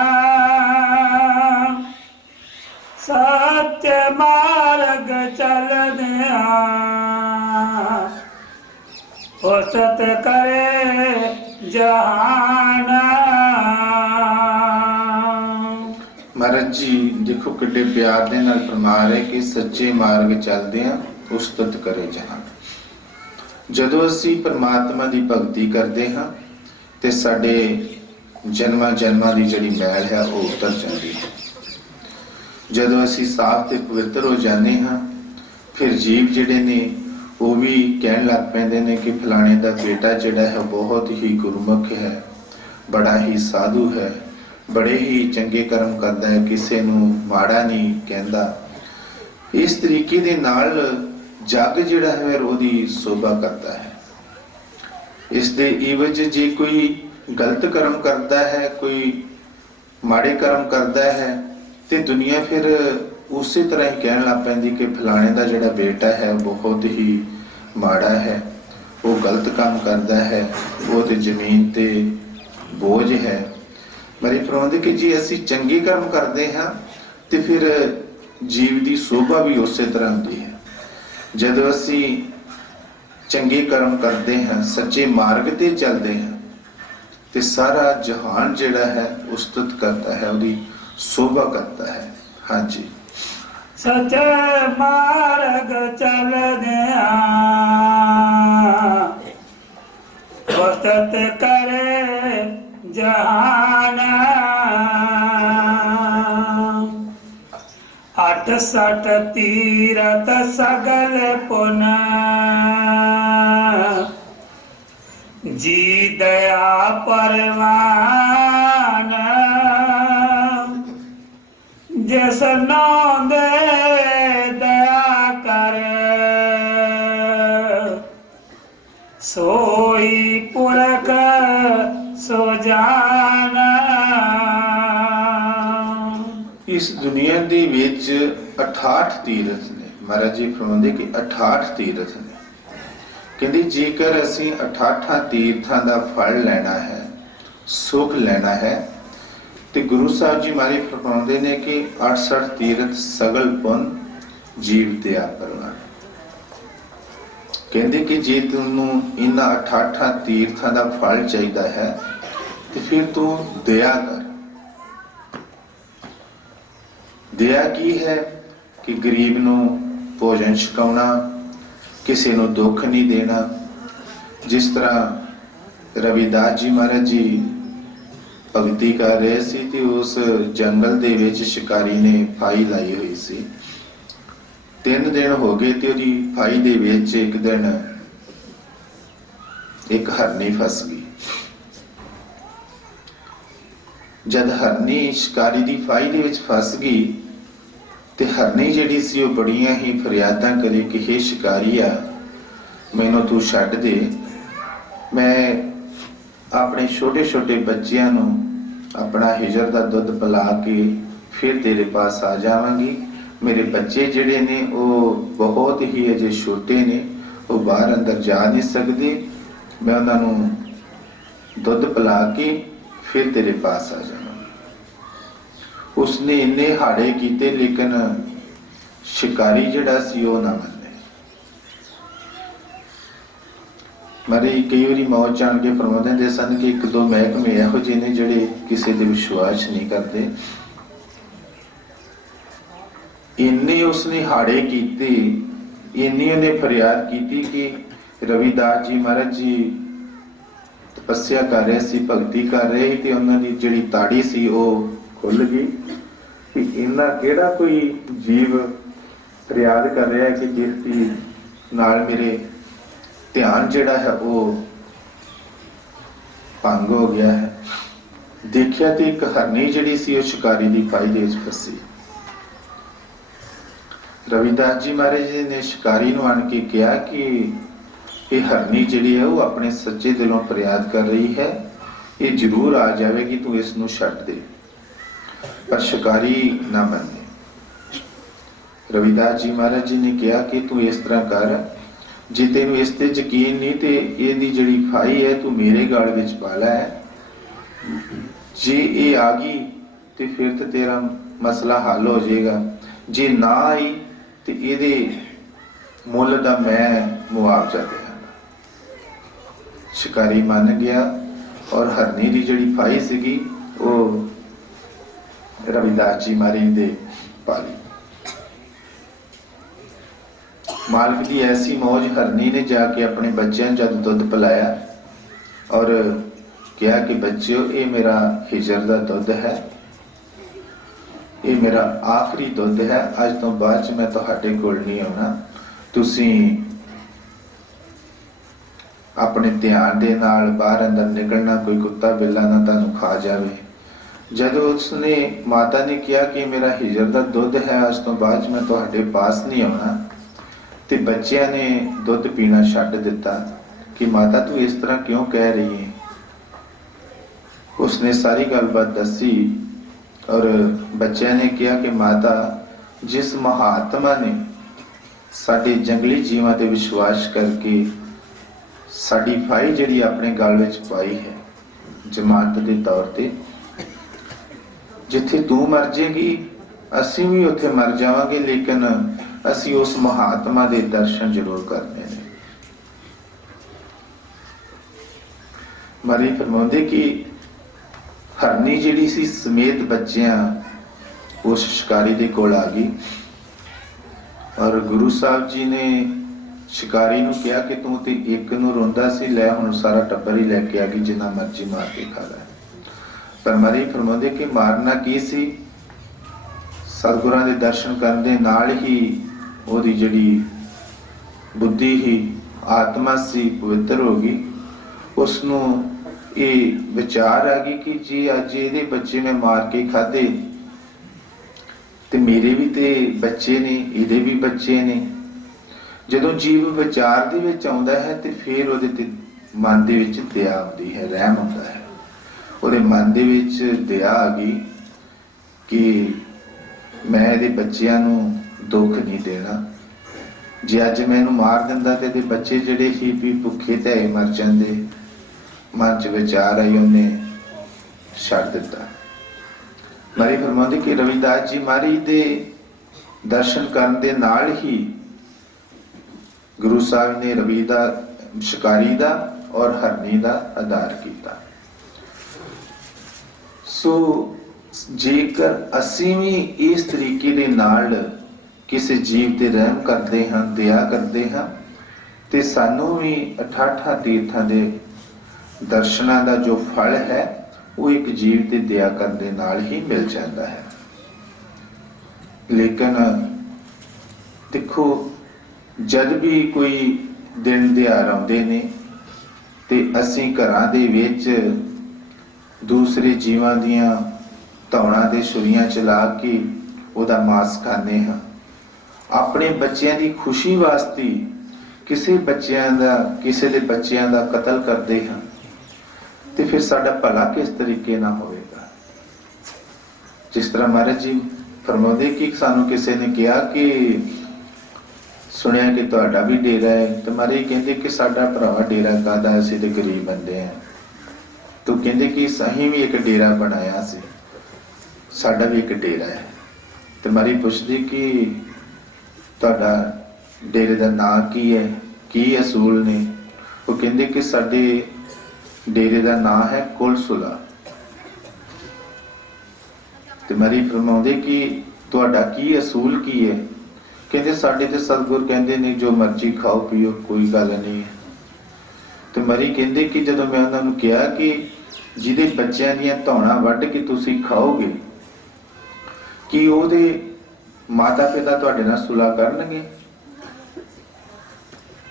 सत्य मार्ग चल दिया उस्तत करे जाना। महाराज जी देखो किड्डे प्यार दे नाल फरमा रहे कि सच्चे मार्ग चलदे आ उस्तत करे जहान। ਜਦੋਂ ਅਸੀਂ परमात्मा ਦੀ ਭਗਤੀ ਕਰਦੇ ਹਾਂ ਤੇ ਸਾਡੇ ਜਨਮਾਂ ਜਨਮਾਂ ਦੀ ਜਿਹੜੀ ਮੈਲ ਹੈ ਉਹ ਉਤਰ ਜਾਂਦੀ ਹੈ। ਜਦੋਂ ਅਸੀਂ ਸਾਫ਼ ਤੇ ਪਵਿੱਤਰ ਹੋ ਜਾਂਦੇ ਹਾਂ ਫਿਰ ਜੀਵ ਜਿਹੜੇ ਨੇ ਉਹ ਵੀ ਕਹਿਣ ਲੱਗ ਪੈਂਦੇ ਨੇ ਕਿ ਫਲਾਣੇ ਦਾ ਬੇਟਾ ਜਿਹੜਾ ਹੈ ਬਹੁਤ ਹੀ ਗੁਰਮੁਖ ਹੈ, ਬੜਾ ਹੀ ਸਾਧੂ ਹੈ, बड़े ही चंगे कर्म करता है, किसी नूं माड़ा नहीं कहता। इस तरीके दे नाल जग जिहड़ा है ओहदी शोभा करता है। इस दे इवज जे कोई गलत कर्म करता है, कोई माड़े कर्म करता है, तो दुनिया फिर उसी तरह ही कहन लग पैंदी कि फलाने का जिहड़ा बेटा है बहुत ही माड़ा है, वो गलत काम करता है, वो तो जमीन ते बोझ है। मेरे प्रबंध कि जी असी चंगे कर्म करते हैं तो फिर जीव की शोभा भी उस तरह होती है। जब असी चंगे कर्म करते हैं, सच्चे मार्ग ते चलते हैं, तो सारा जहान जिहड़ा है उस्तुत करता है, उसकी शोभा करता है। हाँ जी, सच्चे मार्ग चलदे उस्तुत करे जहान। 68 तीरथ सगल पुन जी दया परवान। जिस नाम दे दया कर सोई पुरख सो जाना। इस दुनिया दे विच 68 तीरथ ने। महाराज जी फरमाते कि 68 तीरथ ने। कहते जेकर असी 68 तीर्थां दा फल लेना है, सुख लेना है, तो गुरु साहब जी मारे फरमाते ने कि 68 तीरथ सगल पुन जीव दया परवान। कहते कि जे तैनूं इन्हां 68 तीर्थां दा फल चाहिदा है तो फिर तू दया कर। दया की है कि गरीब नूं भोजन छकाउणा, किसी नूं दुख नहीं देना। जिस तरह रविदास जी महाराज जी भगती कर रहे सी ते उस जंगल दे विच शिकारी ने फाई लाई हुई सी। 3 दिन हो गए ते उहदी फाई दे विच एक दिन एक हरनी फस गई। जद हरनी शिकारी दी फाई दे विच फस गई ते हरनी जिहड़ी सी ओह बड़ियां ही फरियादां करे कि हे शिकारीआ, मैनूं तू छड्ड दे, मैं अपने छोटे छोटे बच्चियां नूं अपना हिजर दा दुध पिला के फिर तेरे पास आ जावांगी। मेरे बच्चे जिहड़े ने ओह बहुत ही अजे छोटे ने, वो बाहर अंदर जा नहीं सकते, मैं उन्हां नूं दुध पिला के फिर तेरे पास आ जावांगी। उसने इन्ने हाड़े कीते लेकिन शिकारी जिहड़ा सी ओह ना मन्ने। मारे कई बारी मौत जान के फरमाते सन कि 1-2 महकमे इहो ਜਿਹੇ ने जिहड़े किसी दे विश्वास नहीं करते। इन्ने उसने हाड़े कीते, इन्नी उन्हें फरियाद की कि रविदास जी महाराज जी तपस्या कर रहे सी, भगती कर रहे थे, उन्हां दी जिहड़ी ताड़ी सी ओह खुल गई कि इन्ना केड़ा कोई जीव फरियाद कर रहा है कि जिसकी नाल मेरे ध्यान जिहड़ा है वो भंग हो गया है। देखिया तो एक हरनी जिहड़ी सी वो शिकारी दी फाई दे विच फसी। रविदास जी महाराज जी ने शिकारी नूं आण के कहा कि ये हरनी जिहड़ी है वो अपने सच्चे दिलों फरियाद कर रही है, ये जरूर आ जाएगी, तू इस नूं छड्ड दे। पर शिकारी ना मने। रविदास जी महाराज जी ने कहा कि तू इस तरह कर, जे तेनू इस ते यकीन नहीं तो इहदी जिहड़ी फाई है तू मेरे गल विच पा लै। जे ये आ गई तो फिर तो तेरा मसला हल हो जाएगा, जे ना आई तो इहदे मुल दा मैं मुआवजा देना। शिकारी मान गया और हरनी दी जिहड़ी फाई सीगी वो रविदास जी महाराज दे पाली। मालिक की ऐसी मौज, हरनी ने जाके अपने बच्चों जब दुध पिलाया और कहा कि बच्चों ये मेरा हिजर का दुध है, ये मेरा आखिरी दुध है, अज तो बाद मैं तुहाडे कोल नहीं आउणा, तुसी अपने ध्यान दे नाल बाहर अंदर निकलना, कोई कुत्ता बिल्ला ना तुहानूं खा जावे, ਜਦੋਂ ਉਸਨੇ ਮਾਤਾ ਨੇ ਕਿਹਾ ਕਿ ਮੇਰਾ ਹਿਜਰ ਦਾ ਦੁੱਧ ਹੈ, ਉਸ ਤੋਂ ਬਾਅਦ ਮੈਂ ਤੁਹਾਡੇ ਪਾਸ ਨਹੀਂ ਆਉਣਾ, ਤੇ ਬੱਚਿਆਂ ਨੇ ਦੁੱਧ ਪੀਣਾ ਛੱਡ ਦਿੱਤਾ ਕਿ ਮਾਤਾ ਤੂੰ ਇਸ ਤਰ੍ਹਾਂ ਕਿਉਂ ਕਹਿ ਰਹੀ ਹੈ। ਉਸਨੇ ਸਾਰੀ ਗੱਲਬਾਤ ਦੱਸੀ ਔਰ ਬੱਚਿਆਂ ਨੇ ਕਿਹਾ ਕਿ ਮਾਤਾ, ਜਿਸ ਮਹਾਤਮਾ ਨੇ ਸਾਡੇ ਜੰਗਲੀ ਜੀਵਾਂ ਤੇ ਵਿਸ਼ਵਾਸ ਕਰਕੇ ਸਾਡੀ ਫਾਈ ਜਿਹੜੀ ਆਪਣੇ ਗਲ ਵਿੱਚ ਪਾਈ ਹੈ ਜ਼ਮਾਨਤ ਦੇ ਤੌਰ ਤੇ, ਜਿੱਥੇ ਤੂੰ ਮਰ ਜਾਏਗੀ ਅਸੀਂ ਵੀ ਉੱਥੇ ਮਰ ਜਾਵਾਂਗੇ, ਲੇਕਿਨ ਅਸੀਂ ਉਸ ਮਹਾਤਮਾ ਦੇ ਦਰਸ਼ਨ ਜ਼ਰੂਰ ਕਰਨੇ ਨੇ। ਮਾਰੀ ਫਰਮਾਉਂਦੇ ਕਿ ਹਰਨੀ ਜਿਹੜੀ ਸੀ ਸਮੇਤ ਬੱਚਿਆਂ ਉਸ ਸ਼ਿਕਾਰੀ ਦੇ ਕੋਲ ਆ ਗਈ ਔਰ ਗੁਰੂ ਸਾਹਿਬ ਜੀ ਨੇ ਸ਼ਿਕਾਰੀ ਨੂੰ ਕਿਹਾ ਕਿ ਤੂੰ ਤੇ ਇੱਕ ਨੂੰ ਰੋਂਦਾ ਸੀ, ਲੈ ਹੁਣ ਸਾਰਾ ਟੱਬਰ ਹੀ ਲੈ ਕੇ ਆ ਗਈ, ਜਿੰਨਾ ਮਰਜ਼ੀ ਮਾਰ ਕੇ ਖਾ ਲੈ। ਪਰ ਮਾਰੀ ਫਰਮਾਉਂਦੇ ਕਿ ਮਾਰਨਾ ਕੀ ਸੀ, ਸਤਿਗੁਰਾਂ ਦੇ ਦਰਸ਼ਨ ਕਰਨ ਦੇ ਨਾਲ ਹੀ ਉਹਦੀ ਜਿਹੜੀ ਬੁੱਧੀ ਹੀ ਆਤਮਾ ਸੀ ਪਵਿੱਤਰ ਹੋ ਗਈ। ਉਸ ਨੂੰ ਇਹ ਵਿਚਾਰ ਆ ਗਈ ਕਿ ਜੀ ਅੱਜ ਇਹਦੇ ਬੱਚੇ ਮੈਂ ਮਾਰ ਕੇ ਖਾਧੇ ਤੇ ਮੇਰੇ ਵੀ ਤੇ ਬੱਚੇ ਨੇ, ਇਹਦੇ ਵੀ ਬੱਚੇ ਨੇ। ਜਦੋਂ ਜੀਵ ਵਿਚਾਰ ਦੇ ਵਿੱਚ ਆਉਂਦਾ ਹੈ ਤੇ ਫਿਰ ਉਹਦੇ ਤੇ ਮਨ ਦੇ ਵਿੱਚ ਦਇਆ ਆਉਂਦੀ ਹੈ, ਰਹਿਮ ਹੁੰਦਾ ਹੈ। ਉਹਦੇ ਮਨ ਦੇ ਵਿੱਚ ਦਇਆ ਆ ਗਈ ਕਿ ਮੈਂ ਇਹਦੇ ਬੱਚਿਆਂ ਨੂੰ ਦੁੱਖ ਨਹੀਂ ਦੇਣਾ, ਜੇ ਅੱਜ ਮੈਂ ਇਹਨੂੰ ਮਾਰ ਦਿੰਦਾ ਤੇ ਇਹਦੇ ਬੱਚੇ ਜਿਹੜੇ ਸੀ ਵੀ ਭੁੱਖੇ ਤੇ ਮਰ ਜਾਂਦੇ। ਮਨ ਚ ਵਿਚਾਰ ਆਈ, ਉਹਨੇ ਛੱਡ ਦਿੱਤਾ। ਮਾਰੀ ਫਰਮਾਉਂਦੇ ਕਿ ਰਵਿਦਾਸ ਜੀ ਮਾਰੀ ਦੇ ਦਰਸ਼ਨ ਕਰਨ ਦੇ ਨਾਲ ਹੀ ਗੁਰੂ ਸਾਹਿਬ ਨੇ ਰਵੀ ਦਾ, ਸ਼ਿਕਾਰੀ ਦਾ ਔਰ ਹਰਨੀ ਦਾ ਆਧਾਰ ਕੀਤਾ। ਸੋ ਜੇਕਰ ਅਸੀਂ ਵੀ ਇਸ ਤਰੀਕੇ ਦੇ ਨਾਲ ਕਿਸੇ ਜੀਵ ਤੇ ਰਹਿਮ ਕਰਦੇ ਹਾਂ, ਦਇਆ ਕਰਦੇ ਹਾਂ, ਤੇ ਸਾਨੂੰ ਵੀ 88 ਤੀਰਥਾਂ ਦੇ ਦਰਸ਼ਨਾਂ ਦਾ ਜੋ ਫਲ ਹੈ ਉਹ ਇੱਕ ਜੀਵ ਤੇ ਦਇਆ ਕਰਨ ਦੇ ਨਾਲ ਹੀ ਮਿਲ ਜਾਂਦਾ ਹੈ। ਲੇਕਿਨ ਦੇਖੋ, ਜਦ ਵੀ ਕੋਈ ਦਿਨ ਦਿਹਾੜ ਆਉਂਦੇ ਨੇ ਤੇ ਅਸੀਂ ਘਰਾਂ ਦੇ ਵਿੱਚ ਦੂਸਰੇ ਜੀਵਾਂ ਦੀਆਂ ਧੌਣਾਂ ਤੇ ਛੁਰੀਆਂ ਚਲਾ ਕੇ ਉਹਦਾ ਮਾਸ ਖਾਂਦੇ ਹਾਂ। ਆਪਣੇ ਬੱਚਿਆਂ ਦੀ ਖੁਸ਼ੀ ਵਾਸਤੇ ਕਿਸੇ ਦੇ ਬੱਚਿਆਂ ਦਾ ਕਤਲ ਕਰਦੇ ਹਾਂ ਤੇ ਫਿਰ ਸਾਡਾ ਭਲਾ ਕਿਸ ਤਰੀਕੇ ਨਾਲ ਹੋਵੇਗਾ। ਜਿਸ ਤਰ੍ਹਾਂ ਮਹਾਰਾਜ ਜੀ ਫਰਮਾਉਂਦੇ ਕਿ ਸਾਨੂੰ ਕਿਸੇ ਨੇ ਕਿਹਾ ਕਿ ਸੁਣਿਆ ਕਿ ਤੁਹਾਡਾ ਵੀ ਡੇਰਾ ਹੈ, ਤੇ ਮਹਾਰਾਜ ਕਹਿੰਦੇ ਕਿ ਸਾਡਾ ਭਰਾ ਡੇਰਾ ਕਾਹਦਾ, ਅਸੀਂ ਤੇ ਗਰੀਬ ਬੰਦੇ ਹਾਂ। ਤੂੰ ਕਹਿੰਦੇ ਕਿ ਅਸੀਂ ਵੀ ਇੱਕ ਡੇਰਾ ਬਣਾਇਆ ਸੀ, ਸਾਡਾ ਵੀ ਇੱਕ ਡੇਰਾ ਹੈ। ਤੇ ਮਹਾਰਾਜ ਪੁੱਛਦੇ ਕਿ ਤੁਹਾਡਾ ਡੇਰੇ ਦਾ ਨਾਂ ਕੀ ਹੈ, ਕੀ ਅਸੂਲ ਨੇ? ਉਹ ਕਹਿੰਦੇ ਕਿ ਸਾਡੇ ਡੇਰੇ ਦਾ ਨਾਂ ਹੈ ਕੁਲਸੁਲਾ। ਤੇ ਮਹਾਰਾਜ ਫਰਮਾਉਂਦੇ ਕਿ ਤੁਹਾਡਾ ਕੀ ਅਸੂਲ ਕੀ ਹੈ? ਕਹਿੰਦੇ ਸਾਡੇ ਤੇ ਸਤਿਗੁਰ ਕਹਿੰਦੇ ਨੇ ਜੋ ਮਰਜ਼ੀ ਖਾਓ ਪੀਓ, ਕੋਈ ਗੱਲ ਨਹੀਂ। ਤੇ ਮਹਾਰਾਜ ਕਹਿੰਦੇ ਕਿ ਜਦੋਂ ਮੈਂ ਉਹਨਾਂ ਨੂੰ ਕਿਹਾ ਕਿ ਜਿਹਦੇ ਬੱਚਿਆਂ ਦੀਆਂ ਧੌਣਾਂ ਵੱਢ ਕੇ ਤੁਸੀਂ ਖਾਓਗੇ, ਕੀ ਉਹਦੇ ਮਾਤਾ ਪਿਤਾ ਤੁਹਾਡੇ ਨਾਲ ਸੁਲਾ ਕਰਨਗੇ?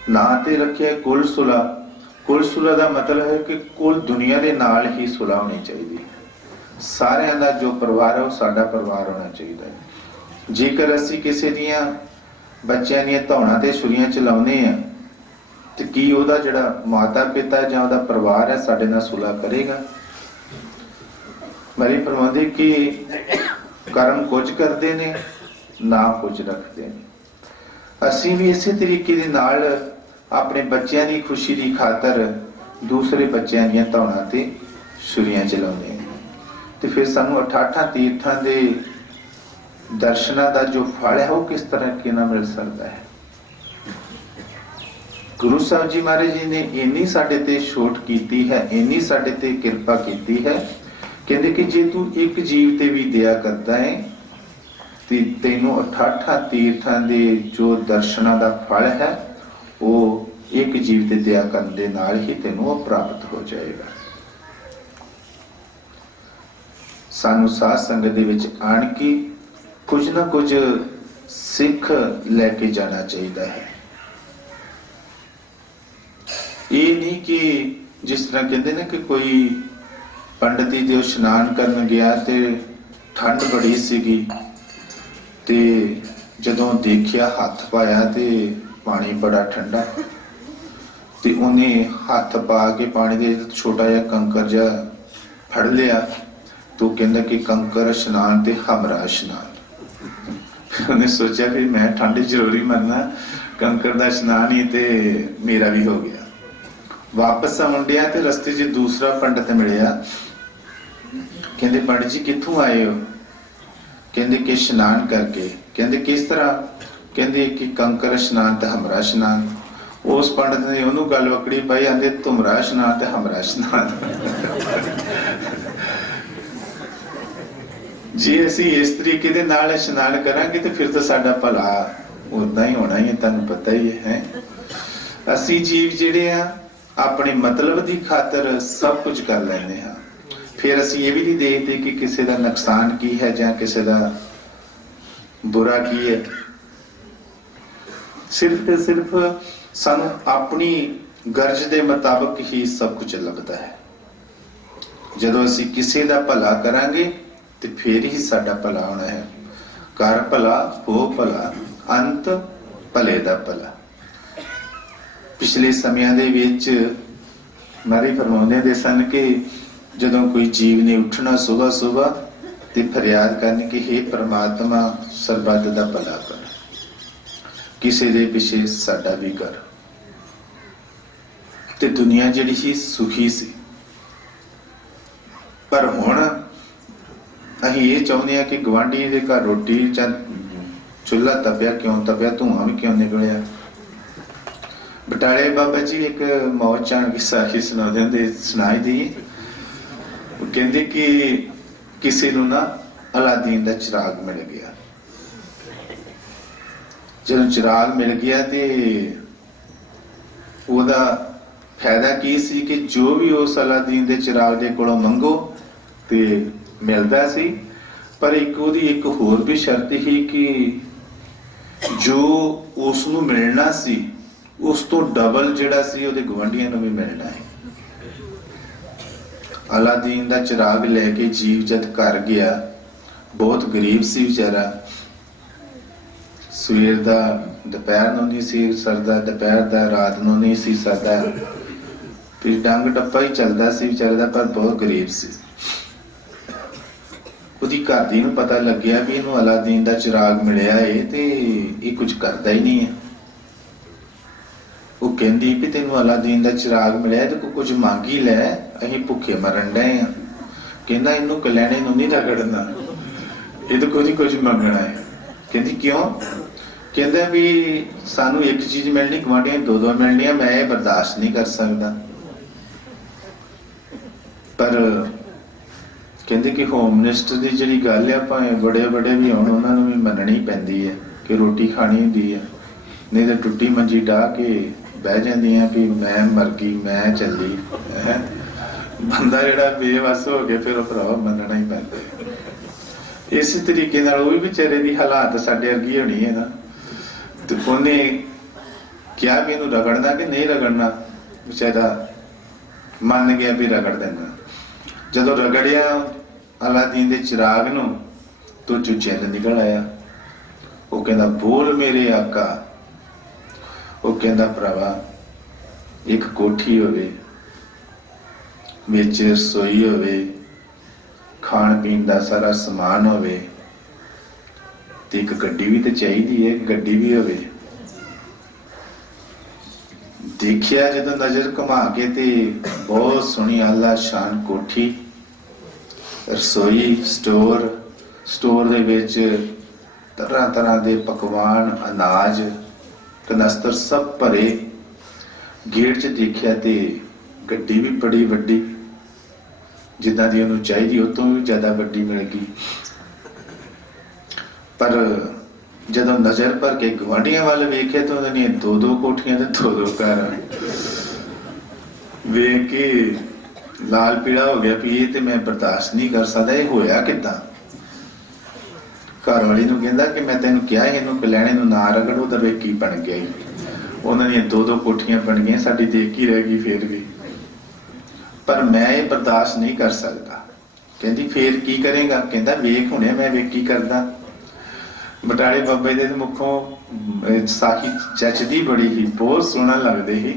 ਨਾਂ ਤੇ ਰੱਖਿਆ ਕੁਲਸੁਲਾ। ਕੁਲਸੁਲਾ ਦਾ ਮਤਲਬ ਹੈ ਕਿ ਕੁੱਲ ਦੁਨੀਆ ਦੇ ਨਾਲ ਹੀ ਸੁਲਾ ਹੋਣੀ ਚਾਹੀਦੀ ਹੈ। ਸਾਰਿਆਂ ਦਾ ਜੋ ਪਰਿਵਾਰ ਹੈ ਉਹ ਸਾਡਾ ਪਰਿਵਾਰ ਹੋਣਾ ਚਾਹੀਦਾ ਹੈ। ਜੇਕਰ ਅਸੀਂ ਕਿਸੇ ਦੀਆਂ ਬੱਚਿਆਂ ਦੀਆਂ ਧੌਣਾਂ ਤੇ ਛੁਰੀਆਂ ਚਲਾਉਂਦੇ ਆ ਤੇ ਕੀ ਉਹਦਾ ਜਿਹੜਾ ਮਾਤਾ ਪਿਤਾ ਜਾਂ ਉਹਦਾ ਪਰਿਵਾਰ ਹੈ ਸਾਡੇ ਨਾਲ ਸੁਲਾ ਕਰੇਗਾ? ਮਰੀ ਫਰਮਾਉਂਦੇ ਕਿ ਕਰਮ ਕੁਝ ਕਰਦੇ ਨੇ, ਨਾ ਕੁਝ ਰੱਖਦੇ ਨੇ। ਅਸੀਂ ਵੀ ਇਸੇ ਤਰੀਕੇ ਦੇ ਨਾਲ ਆਪਣੇ ਬੱਚਿਆਂ ਦੀ ਖੁਸ਼ੀ ਦੀ ਖਾਤਰ ਦੂਸਰੇ ਬੱਚਿਆਂ ਦੀਆਂ ਧੌਣਾਂ ਤੇ ਛੁਰੀਆਂ ਚਲਾਉਂਦੇ ਹਾਂ, ਤੇ ਫਿਰ ਸਾਨੂੰ 88 ਤੀਰਥਾਂ ਦੇ ਦਰਸ਼ਨਾਂ ਦਾ ਜੋ ਫਲ ਹੈ ਉਹ ਕਿਸ ਤਰ੍ਹਾਂ ਨਾਲ ਮਿਲ ਸਕਦਾ ਹੈ? ਗੁਰੂ ਸਾਹਿਬ ਜੀ ਮਹਾਰਾਜ ਜੀ ਨੇ ਇੰਨੀ ਸਾਡੇ ਤੇ ਛੋਟ ਕੀਤੀ ਹੈ, ਇੰਨੀ ਸਾਡੇ ਤੇ ਕਿਰਪਾ ਕੀਤੀ ਹੈ। ਕਹਿੰਦੇ ਕਿ ਜੇ ਤੂੰ ਇੱਕ ਜੀਵ ਤੇ ਵੀ ਦਇਆ ਕਰਦਾ ਹੈ ਤੇ ਤੈਨੂੰ 88 ਤੀਰਥਾਂ ਦੇ ਜੋ ਦਰਸ਼ਨਾਂ ਦਾ ਫਲ ਹੈ ਉਹ ਇੱਕ ਜੀਵ ਤੇ ਦਇਆ ਕਰਨ ਦੇ ਨਾਲ ਹੀ ਤੈਨੂੰ ਉਹ ਪ੍ਰਾਪਤ ਹੋ ਜਾਏਗਾ। ਸਾਨੂੰ ਸਾਧ ਸੰਗਤ ਦੇ ਵਿੱਚ ਆਣ ਕੇ ਕੁਝ ਨਾ ਕੁਝ ਸਿੱਖ ਲੈ ਕੇ ਜਾਣਾ ਚਾਹੀਦਾ ਹੈ। ਇਹ ਨਹੀਂ ਕਿ ਜਿਸ ਤਰ੍ਹਾਂ ਕਹਿੰਦੇ ਨੇ ਕਿ ਕੋਈ ਪੰਡਤ ਜੀ ਜੋ ਇਸ਼ਨਾਨ ਕਰਨ ਗਿਆ ਤੇ ਠੰਡ ਬੜੀ ਸੀਗੀ ਤੇ ਜਦੋਂ ਦੇਖਿਆ ਹੱਥ ਪਾਇਆ ਤੇ ਪਾਣੀ ਬੜਾ ਠੰਡਾ ਤੇ ਉਹਨੇ ਹੱਥ ਪਾ ਕੇ ਪਾਣੀ ਦੇ ਛੋਟਾ ਜਿਹਾ ਕੰਕਰ ਜਿਹਾ ਫੜ ਲਿਆ ਤੇ ਉਹ ਕਹਿੰਦਾ ਕਿ ਕੰਕਰ ਇਸ਼ਨਾਨ ਤੇ ਹਮਰਾ ਇਸ਼ਨਾਨ। ਉਹਨੇ ਸੋਚਿਆ ਵੀ ਮੈਂ ਠੰਡ ਜ਼ਰੂਰੀ ਮੰਨਣਾ, ਕੰਕਰ ਦਾ ਇਸ਼ਨਾਨ ਹੀ ਤੇ ਮੇਰਾ ਵੀ ਹੋ ਗਿਆ। ਵਾਪਸ ਆਉਂਦਿਆ ਤੇ ਰਸਤੇ 'ਚ ਦੂਸਰਾ ਪੰਡਤ ਮਿਲਿਆ। ਕਹਿੰਦੇ ਪੰਡਤ ਜੀ ਕਿੱਥੋਂ ਆਏ ਹੋ? ਕਹਿੰਦੇ ਕਿ ਇਸ਼ਨਾਨ ਕਰਕੇ। ਕਹਿੰਦੇ ਕਿਸ ਤਰ੍ਹਾਂ? ਕਹਿੰਦੇ ਕਿ ਕੰਕਰ ਇਸ਼ਨਾਨ ਤੇ ਹਮਰਾ ਇਸ਼ਨਾਨ। ਉਸ ਪੰਡਤ ਨੇ ਉਹਨੂੰ ਗੱਲ ਵਕੜੀ ਪਾਈ, ਆਂਦੇ ਤੁਮਰਾ ਇਸ਼ਨਾਨ ਤੇ ਹਮਰਾ ਇਸ਼ਨਾਨ। ਜੇ ਅਸੀਂ ਇਸ ਤਰੀਕੇ ਦੇ ਨਾਲ ਇਸ਼ਨਾਨ ਕਰਾਂਗੇ ਤੇ ਫਿਰ ਤਾਂ ਸਾਡਾ ਭਲਾ ਉਦਾਂ ਹੀ ਹੋਣਾ ਹੀ ਹੈ, ਤੁਹਾਨੂੰ ਪਤਾ ਹੀ ਹੈ। ਅਸੀਂ ਜੀਵ ਜਿਹੜੇ ਆ ਆਪਣੇ ਮਤਲਬ ਦੀ ਖਾਤਰ ਸਭ ਕੁਝ ਕਰ ਲੈਂਦੇ ਹਾਂ, ਫਿਰ ਅਸੀਂ ਇਹ ਵੀ ਨਹੀਂ ਦੇਖਦੇ ਕਿ ਕਿਸੇ ਦਾ ਨੁਕਸਾਨ ਕੀ ਹੈ ਜਾਂ ਕਿਸੇ ਦਾ ਬੁਰਾ ਕੀ ਹੈ। ਸਿਰਫ ਤੇ ਸਿਰਫ ਸਾਨੂੰ ਆਪਣੀ ਗਰਜ ਦੇ ਮੁਤਾਬਕ ਹੀ ਸਭ ਕੁਝ ਲੱਭਦਾ ਹੈ। ਜਦੋਂ ਅਸੀਂ ਕਿਸੇ ਦਾ ਭਲਾ ਕਰਾਂਗੇ ਤੇ ਫਿਰ ਹੀ ਸਾਡਾ ਭਲਾ ਹੋਣਾ ਹੈ। ਕਰ ਭਲਾ ਹੋ ਭਲਾ, ਅੰਤ ਭਲੇ ਦਾ ਭਲਾ। ਪਿਛਲੇ ਸਮਿਆਂ ਦੇ ਵਿੱਚ ਮਾਰੀ ਫਰਮਾਉਂਦੇ ਦੇ ਸਨ ਕਿ ਜਦੋਂ ਕੋਈ ਜੀਵ ਨੇ ਉੱਠਣਾ ਸੁਬਹ ਤੇ ਫਰਿਆਦ ਕਰਨੀ ਕਿ ਹੇ ਪ੍ਰਮਾਤਮਾ ਸਰਬੱਤ ਦਾ ਭਲਾ ਕਰ, ਕਿਸੇ ਦੇ ਪਿੱਛੇ ਸਾਡਾ ਵੀ ਕਰ। ਤੇ ਦੁਨੀਆ ਜਿਹੜੀ ਸੀ ਸੁਖੀ ਸੀ। ਪਰ ਹੁਣ ਅਸੀਂ ਇਹ ਚਾਹੁੰਦੇ ਹਾਂ ਕਿ ਗਵਾਂਢੀ ਦੇ ਘਰ ਰੋਟੀ ਜਾਂ ਚੁੱਲ੍ਹਾ ਤਪਿਆ ਕਿਉਂ ਤਪਿਆ, ਧੂਆਂ ਵੀ ਕਿਉਂ ਨਿਕਲਿਆ। ਬਟਾਲੇ ਬਾਬਾ ਜੀ ਇੱਕ ਮੌਤ ਚਾਣ ਕਿੱਸਾ ਸੁਣਾਉਂਦੇ ਹੁੰਦੇ, ਸੁਣਾਈ ਦੀ। ਉਹ ਕਹਿੰਦੇ ਕਿ ਕਿਸੇ ਨੂੰ ਨਾ ਅਲਾਦੀਨ ਦਾ ਚਿਰਾਗ ਮਿਲ ਗਿਆ। ਜਦੋਂ ਚਿਰਾਗ ਮਿਲ ਗਿਆ ਤੇ ਉਹਦਾ ਫਾਇਦਾ ਕੀ ਸੀ ਕਿ ਜੋ ਵੀ ਉਸ ਅਲਾਦੀਨ ਦੇ ਚਿਰਾਗ ਦੇ ਕੋਲੋਂ ਮੰਗੋ ਤੇ ਮਿਲਦਾ ਸੀ। ਪਰ ਇੱਕ ਉਹਦੀ ਇੱਕ ਹੋਰ ਵੀ ਸ਼ਰਤ ਸੀ ਕਿ ਜੋ ਉਸ ਨੂੰ ਮਿਲਣਾ ਸੀ ਉਸ ਤੋਂ ਡਬਲ ਜਿਹੜਾ ਸੀ ਉਹਦੇ ਗਵਾਂਢੀਆਂ ਨੂੰ ਵੀ ਮਿਲਣਾ ਹੈ। ਅਲਾਦੀਨ ਦਾ ਚਿਰਾਗ ਲੈ ਕੇ ਜੀਵ ਜਦ ਘਰ ਗਿਆ, ਬਹੁਤ ਗਰੀਬ ਸੀ ਵਿਚਾਰਾ। ਸਵੇਰ ਦਾ ਦੁਪਹਿਰ ਨੂੰ ਨਹੀਂ ਸੀ ਸਰਦਾ, ਦੁਪਹਿਰ ਦਾ ਰਾਤ ਨੂੰ ਨਹੀਂ ਸੀ ਸਰਦਾ, ਫਿਰ ਡੰਗ ਟੱਪਾ ਹੀ ਚੱਲਦਾ ਸੀ ਵਿਚਾਰੇ ਦਾ, ਪਰ ਬਹੁਤ ਗਰੀਬ ਸੀ। ਉਹਦੀ ਘਰ ਦੀ ਨੂੰ ਪਤਾ ਲੱਗਿਆ ਵੀ ਇਹਨੂੰ ਅਲਾਦੀਨ ਦਾ ਚਿਰਾਗ ਮਿਲਿਆ ਏ ਤੇ ਇਹ ਕੁਝ ਕਰਦਾ ਹੀ ਨਹੀਂ ਹੈ। ਉਹ ਕਹਿੰਦੀ ਵੀ ਤੈਨੂੰ ਅਲਾਦੀਨ ਦਾ ਚਿਰਾਗ ਮਿਲਿਆ ਤੇ ਕੁਝ ਮੰਗ ਹੀ ਲੈ, ਅਸੀਂ ਭੁੱਖੇ ਮਰਨ ਡਏ ਆ। ਕਹਿੰਦਾ ਇਹਨੂੰ ਕਲਿਆਣੇ ਨੂੰ ਨਹੀਂ ਰਗੜਨਾ, ਇਹ ਤਾਂ ਕੁਝ ਮੰਗਣਾ ਹੈ। ਕਹਿੰਦੀ ਕਿਉਂ? ਕਹਿੰਦਾ ਵੀ ਸਾਨੂੰ ਇੱਕ ਚੀਜ਼ ਮਿਲਣੀ, ਗਵਾਂਢੀਆਂ ਦੋ ਮਿਲਣੀਆਂ, ਮੈਂ ਇਹ ਬਰਦਾਸ਼ਤ ਨਹੀਂ ਕਰ ਸਕਦਾ। ਪਰ ਕਹਿੰਦੇ ਕਿ ਹੋਮ ਮਿਨਿਸਟਰ ਦੀ ਜਿਹੜੀ ਗੱਲ ਹੈ, ਭਾਵੇਂ ਬੜੇ ਵੀ ਹੋਣ ਉਹਨਾਂ ਨੂੰ ਵੀ ਮੰਨਣੀ ਪੈਂਦੀ ਹੈ ਕਿ ਰੋਟੀ ਖਾਣੀ ਹੁੰਦੀ ਹੈ, ਨਹੀਂ ਤਾਂ ਟੁੱਟੀ ਮੰਜੀ ਡਾਹ ਕੇ ਬਹਿ ਜਾਂਦੀਆਂ ਵੀ ਮੈਂ ਮਰ ਗਈ, ਮੈਂ ਚੱਲੀ। ਬੰਦਾ ਜਿਹੜਾ ਬੇਵਸ ਹੋ ਗਿਆ ਫਿਰ ਉਹ ਭਰਾਵਾ ਮੰਨਣਾ ਹੀ ਪੈਂਦਾ। ਇਸੇ ਤਰੀਕੇ ਨਾਲ ਉਹ ਵੀ ਵਿਚਾਰੇ ਦੀ ਹਾਲਾਤ ਸਾਡੇ ਵਰਗੀ ਹੋਣੀ ਹੈ ਨਾ। ਤੇ ਉਹਨੇ ਕਿਹਾ ਵੀ ਇਹਨੂੰ ਰਗੜਨਾ ਕਿ ਨਹੀਂ ਰਗੜਨਾ, ਵਿਚਾਰਾ ਮੰਨ ਗਿਆ ਵੀ ਰਗੜ ਦੇਣਾ। ਜਦੋਂ ਰਗੜਿਆ ਅਲਾਦੀਨ ਦੇ ਚਿਰਾਗ ਨੂੰ ਤੋਂ ਚੈਨ ਨਿਕਲ ਆਇਆ। ਉਹ ਕਹਿੰਦਾ ਬੋਲ ਮੇਰੇ ਆਕਾ। ਉਹ ਕਹਿੰਦਾ ਭਰਾਵਾ ਇੱਕ ਕੋਠੀ ਹੋਵੇ, ਵਿੱਚ ਰਸੋਈ ਹੋਵੇ, ਖਾਣ ਪੀਣ ਦਾ ਸਾਰਾ ਸਮਾਨ ਹੋਵੇ ਤੇ ਇੱਕ ਗੱਡੀ ਵੀ ਤੇ ਚਾਹੀਦੀ ਹੈ, ਗੱਡੀ ਵੀ ਹੋਵੇ। ਦੇਖਿਆ ਜਦੋਂ ਨਜ਼ਰ ਘੁਮਾ ਕੇ ਤੇ ਬਹੁਤ ਸੋਹਣੀ ਆਲਾ ਸ਼ਾਨ ਕੋਠੀ, ਰਸੋਈ, ਸਟੋਰ ਦੇ ਵਿੱਚ ਤਰ੍ਹਾਂ ਦੇ ਪਕਵਾਨ, ਅਨਾਜ, ਕਨਸਤਰ ਸਭ ਭਰੇ। ਗੇਟ 'ਚ ਦੇਖਿਆ ਤੇ ਗੱਡੀ ਵੀ ਬੜੀ ਵੱਡੀ, ਜਿੱਦਾਂ ਦੀ ਉਹਨੂੰ ਚਾਹੀਦੀ ਉਹ ਤੋਂ ਵੀ ਜ਼ਿਆਦਾ ਵੱਡੀ ਮਿਲ ਗਈ। ਪਰ ਜਦੋਂ ਨਜ਼ਰ ਭਰ ਕੇ ਗਵਾਂਢੀਆਂ ਵੱਲ ਵੇਖਿਆ ਤਾਂ ਉਹਨਾਂ ਨੇ ਦੋ ਕੋਠੀਆਂ ਤੇ ਦੋ ਘਰ ਵੇਖ ਕੇ ਲਾਲ ਪੀਲਾ ਹੋ ਗਿਆ ਵੀ ਇਹ ਤੇ ਮੈਂ ਬਰਦਾਸ਼ਤ ਨਹੀਂ ਕਰ ਸਕਦਾ, ਇਹ ਹੋਇਆ ਕਿੱਦਾਂ? ਘਰ ਵਾਲੀ ਨੂੰ ਕਹਿੰਦਾ ਕਿ ਮੈਂ ਤੈਨੂੰ ਕਿਹਾ ਇਹਨੂੰ ਕਲਿਆਣੇ ਨੂੰ ਨਾ ਰਗੜੋ, ਤਾਂ ਵੇ ਕੀ ਬਣ ਗਿਆ। ਉਹਨਾਂ ਦੀਆਂ ਦੋ ਕੋਠੀਆਂ ਬਣ ਗਈਆਂ, ਸਾਡੀ ਦੇਖ ਹੀ ਰਹਿ ਗਈ ਫੇਰ ਵੀ। ਪਰ ਮੈਂ ਇਹ ਬਰਦਾਸ਼ਤ ਨਹੀਂ ਕਰ ਸਕਦਾ। कहती फिर की करेगा? कहता वेख हुणे मैं वेख की करदा। बटाले बाबे दे मुखों साही जचदी बड़ी ही, बहुत सोहना लगदे ही।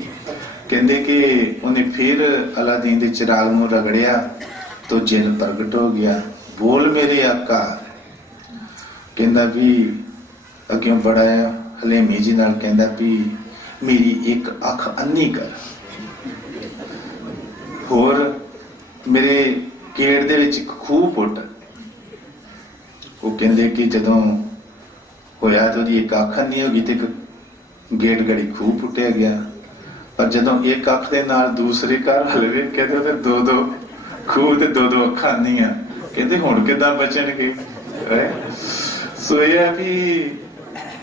कहंदे कि उन्हें फिर अलादीन दे चिराग नूं रगड़िया तो जिन प्रगट हो गया। बोल मेरे आका। कहंदा भी अग्यों बड़ा हलेमी जी नाल कहंदा भी मेरी एक अख अन्नी कर, होर मेरे गेट दे विच खूह पुट। वो कहंदे कि जदों होया तो जी एक अख अन्नी हो गई ते गेट गड़ी खूह पुटिया गया। पर जदों एक अख दे नाल दूसरे घर वाले वेखे ते दो दो खूह ते दो दो अखां अन्नियां। कहंदे हुण किदां बचणगे? सो यह भी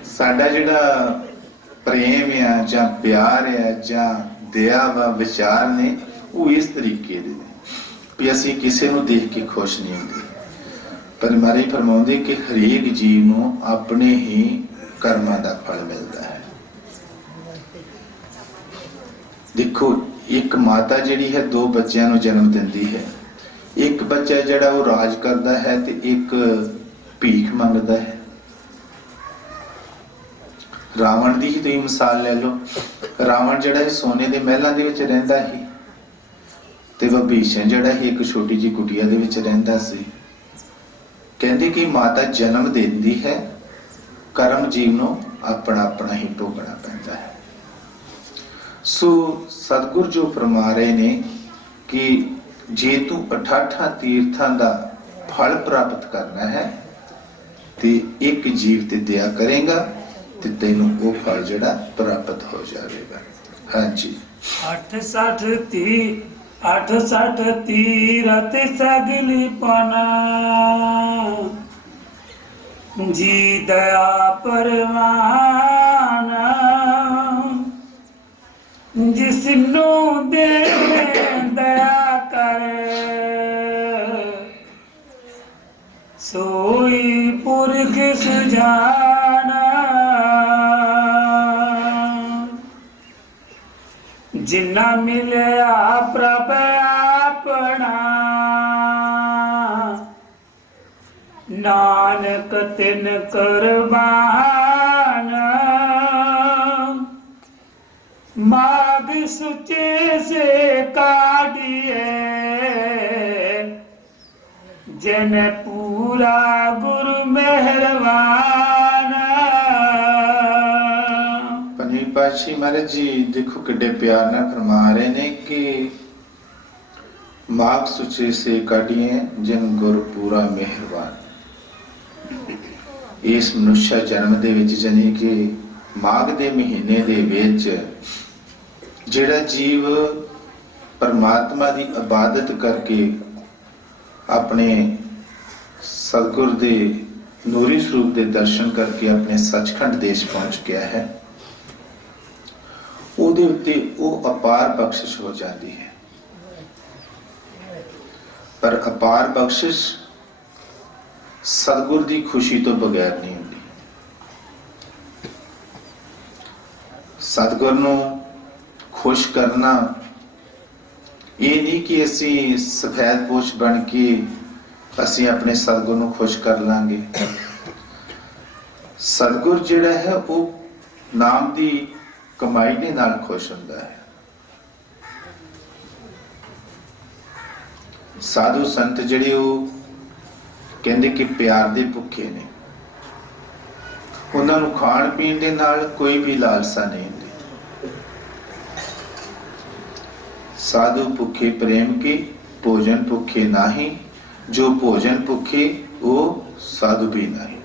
साडा जिहड़ा प्रेम आ जां प्यार आ जां दया वा विचार ने वो इस तरीके दे भी असीं किसी नूं देख के खुश नहीं होंदे। पर मारे फरमाउंदे कि हरेक जीव नूं अपने ही कर्मां दा फल मिलदा है। देखो एक माता जिहड़ी है दो बच्चों नूं जन्म दिंदी है। एक बच्चा जिहड़ा वो राज करदा है ते एक भीख मंगदा है। रावण दी ही तुसीं मिसाल ले लो। रावण जिहड़ा सोने दे महलां दे विच रहिंदा ही ते विभीषण जिहड़ा ही एक छोटी जी कुटिया दे विच रहिंदा सी। कहंदे कि माता जन्म दिंदी है, कर्म जीव नूं अपना अपना ही भोगना पैंदा है। सो सतगुर जो फरमा रहे ने कि जे तू 88 तीर्थां दा फल प्राप्त करना है ते एक जीव ते दया करेगा ते तैनूं वो फल जिहड़ा प्राप्त हो जाएगा। हाँ जी। 68 तीरथ सगली पना जी दया परवाना जिसनू दे दया करे सोई पुरख सुजाना जिन्ना मिलया प्रभ अपना नानक तिन कुर्बाना माग सुचे से काटिए जन पूरा गुरु मेहरबाना। पंजवीं पातशाही महाराज जी देखो किड्डे प्यार नाल फरमा रहे ने कि माग सुचे से काटिए जन गुरु पूरा मेहरबान। इस मनुष्य जन्म दे विच जानी कि माघ दे महीने दे विच जिहड़ा जीव परमात्मा की इबादत करके अपने सतगुर दे नूरी स्वरूप दे दर्शन करके अपने सचखंड देश पहुंच गया है, उहदे उत्ते वो अपार बख्शिश हो जाती है। पर अपार बख्शिश सतगुर की खुशी तो बगैर नहीं होती। सतगुर नूं खुश करना ये नहीं कि असी सफेद पोश बन के असी अपने सतगुर नूं खुश कर लांगे। सतगुर जिहड़ा है वो नाम दी कमाई दे नाल खुश हुंदा है। साधु संत जिहड़े वो कहंदे कि प्यार दे भुखे ने, उन्हां नूं खाण पीण दे नाल कोई भी लालसा नहीं हुंदी। साधु भुखे प्रेम के भोजन भुखे नाही, जो भोजन भुखे वो साधु भी नहीं।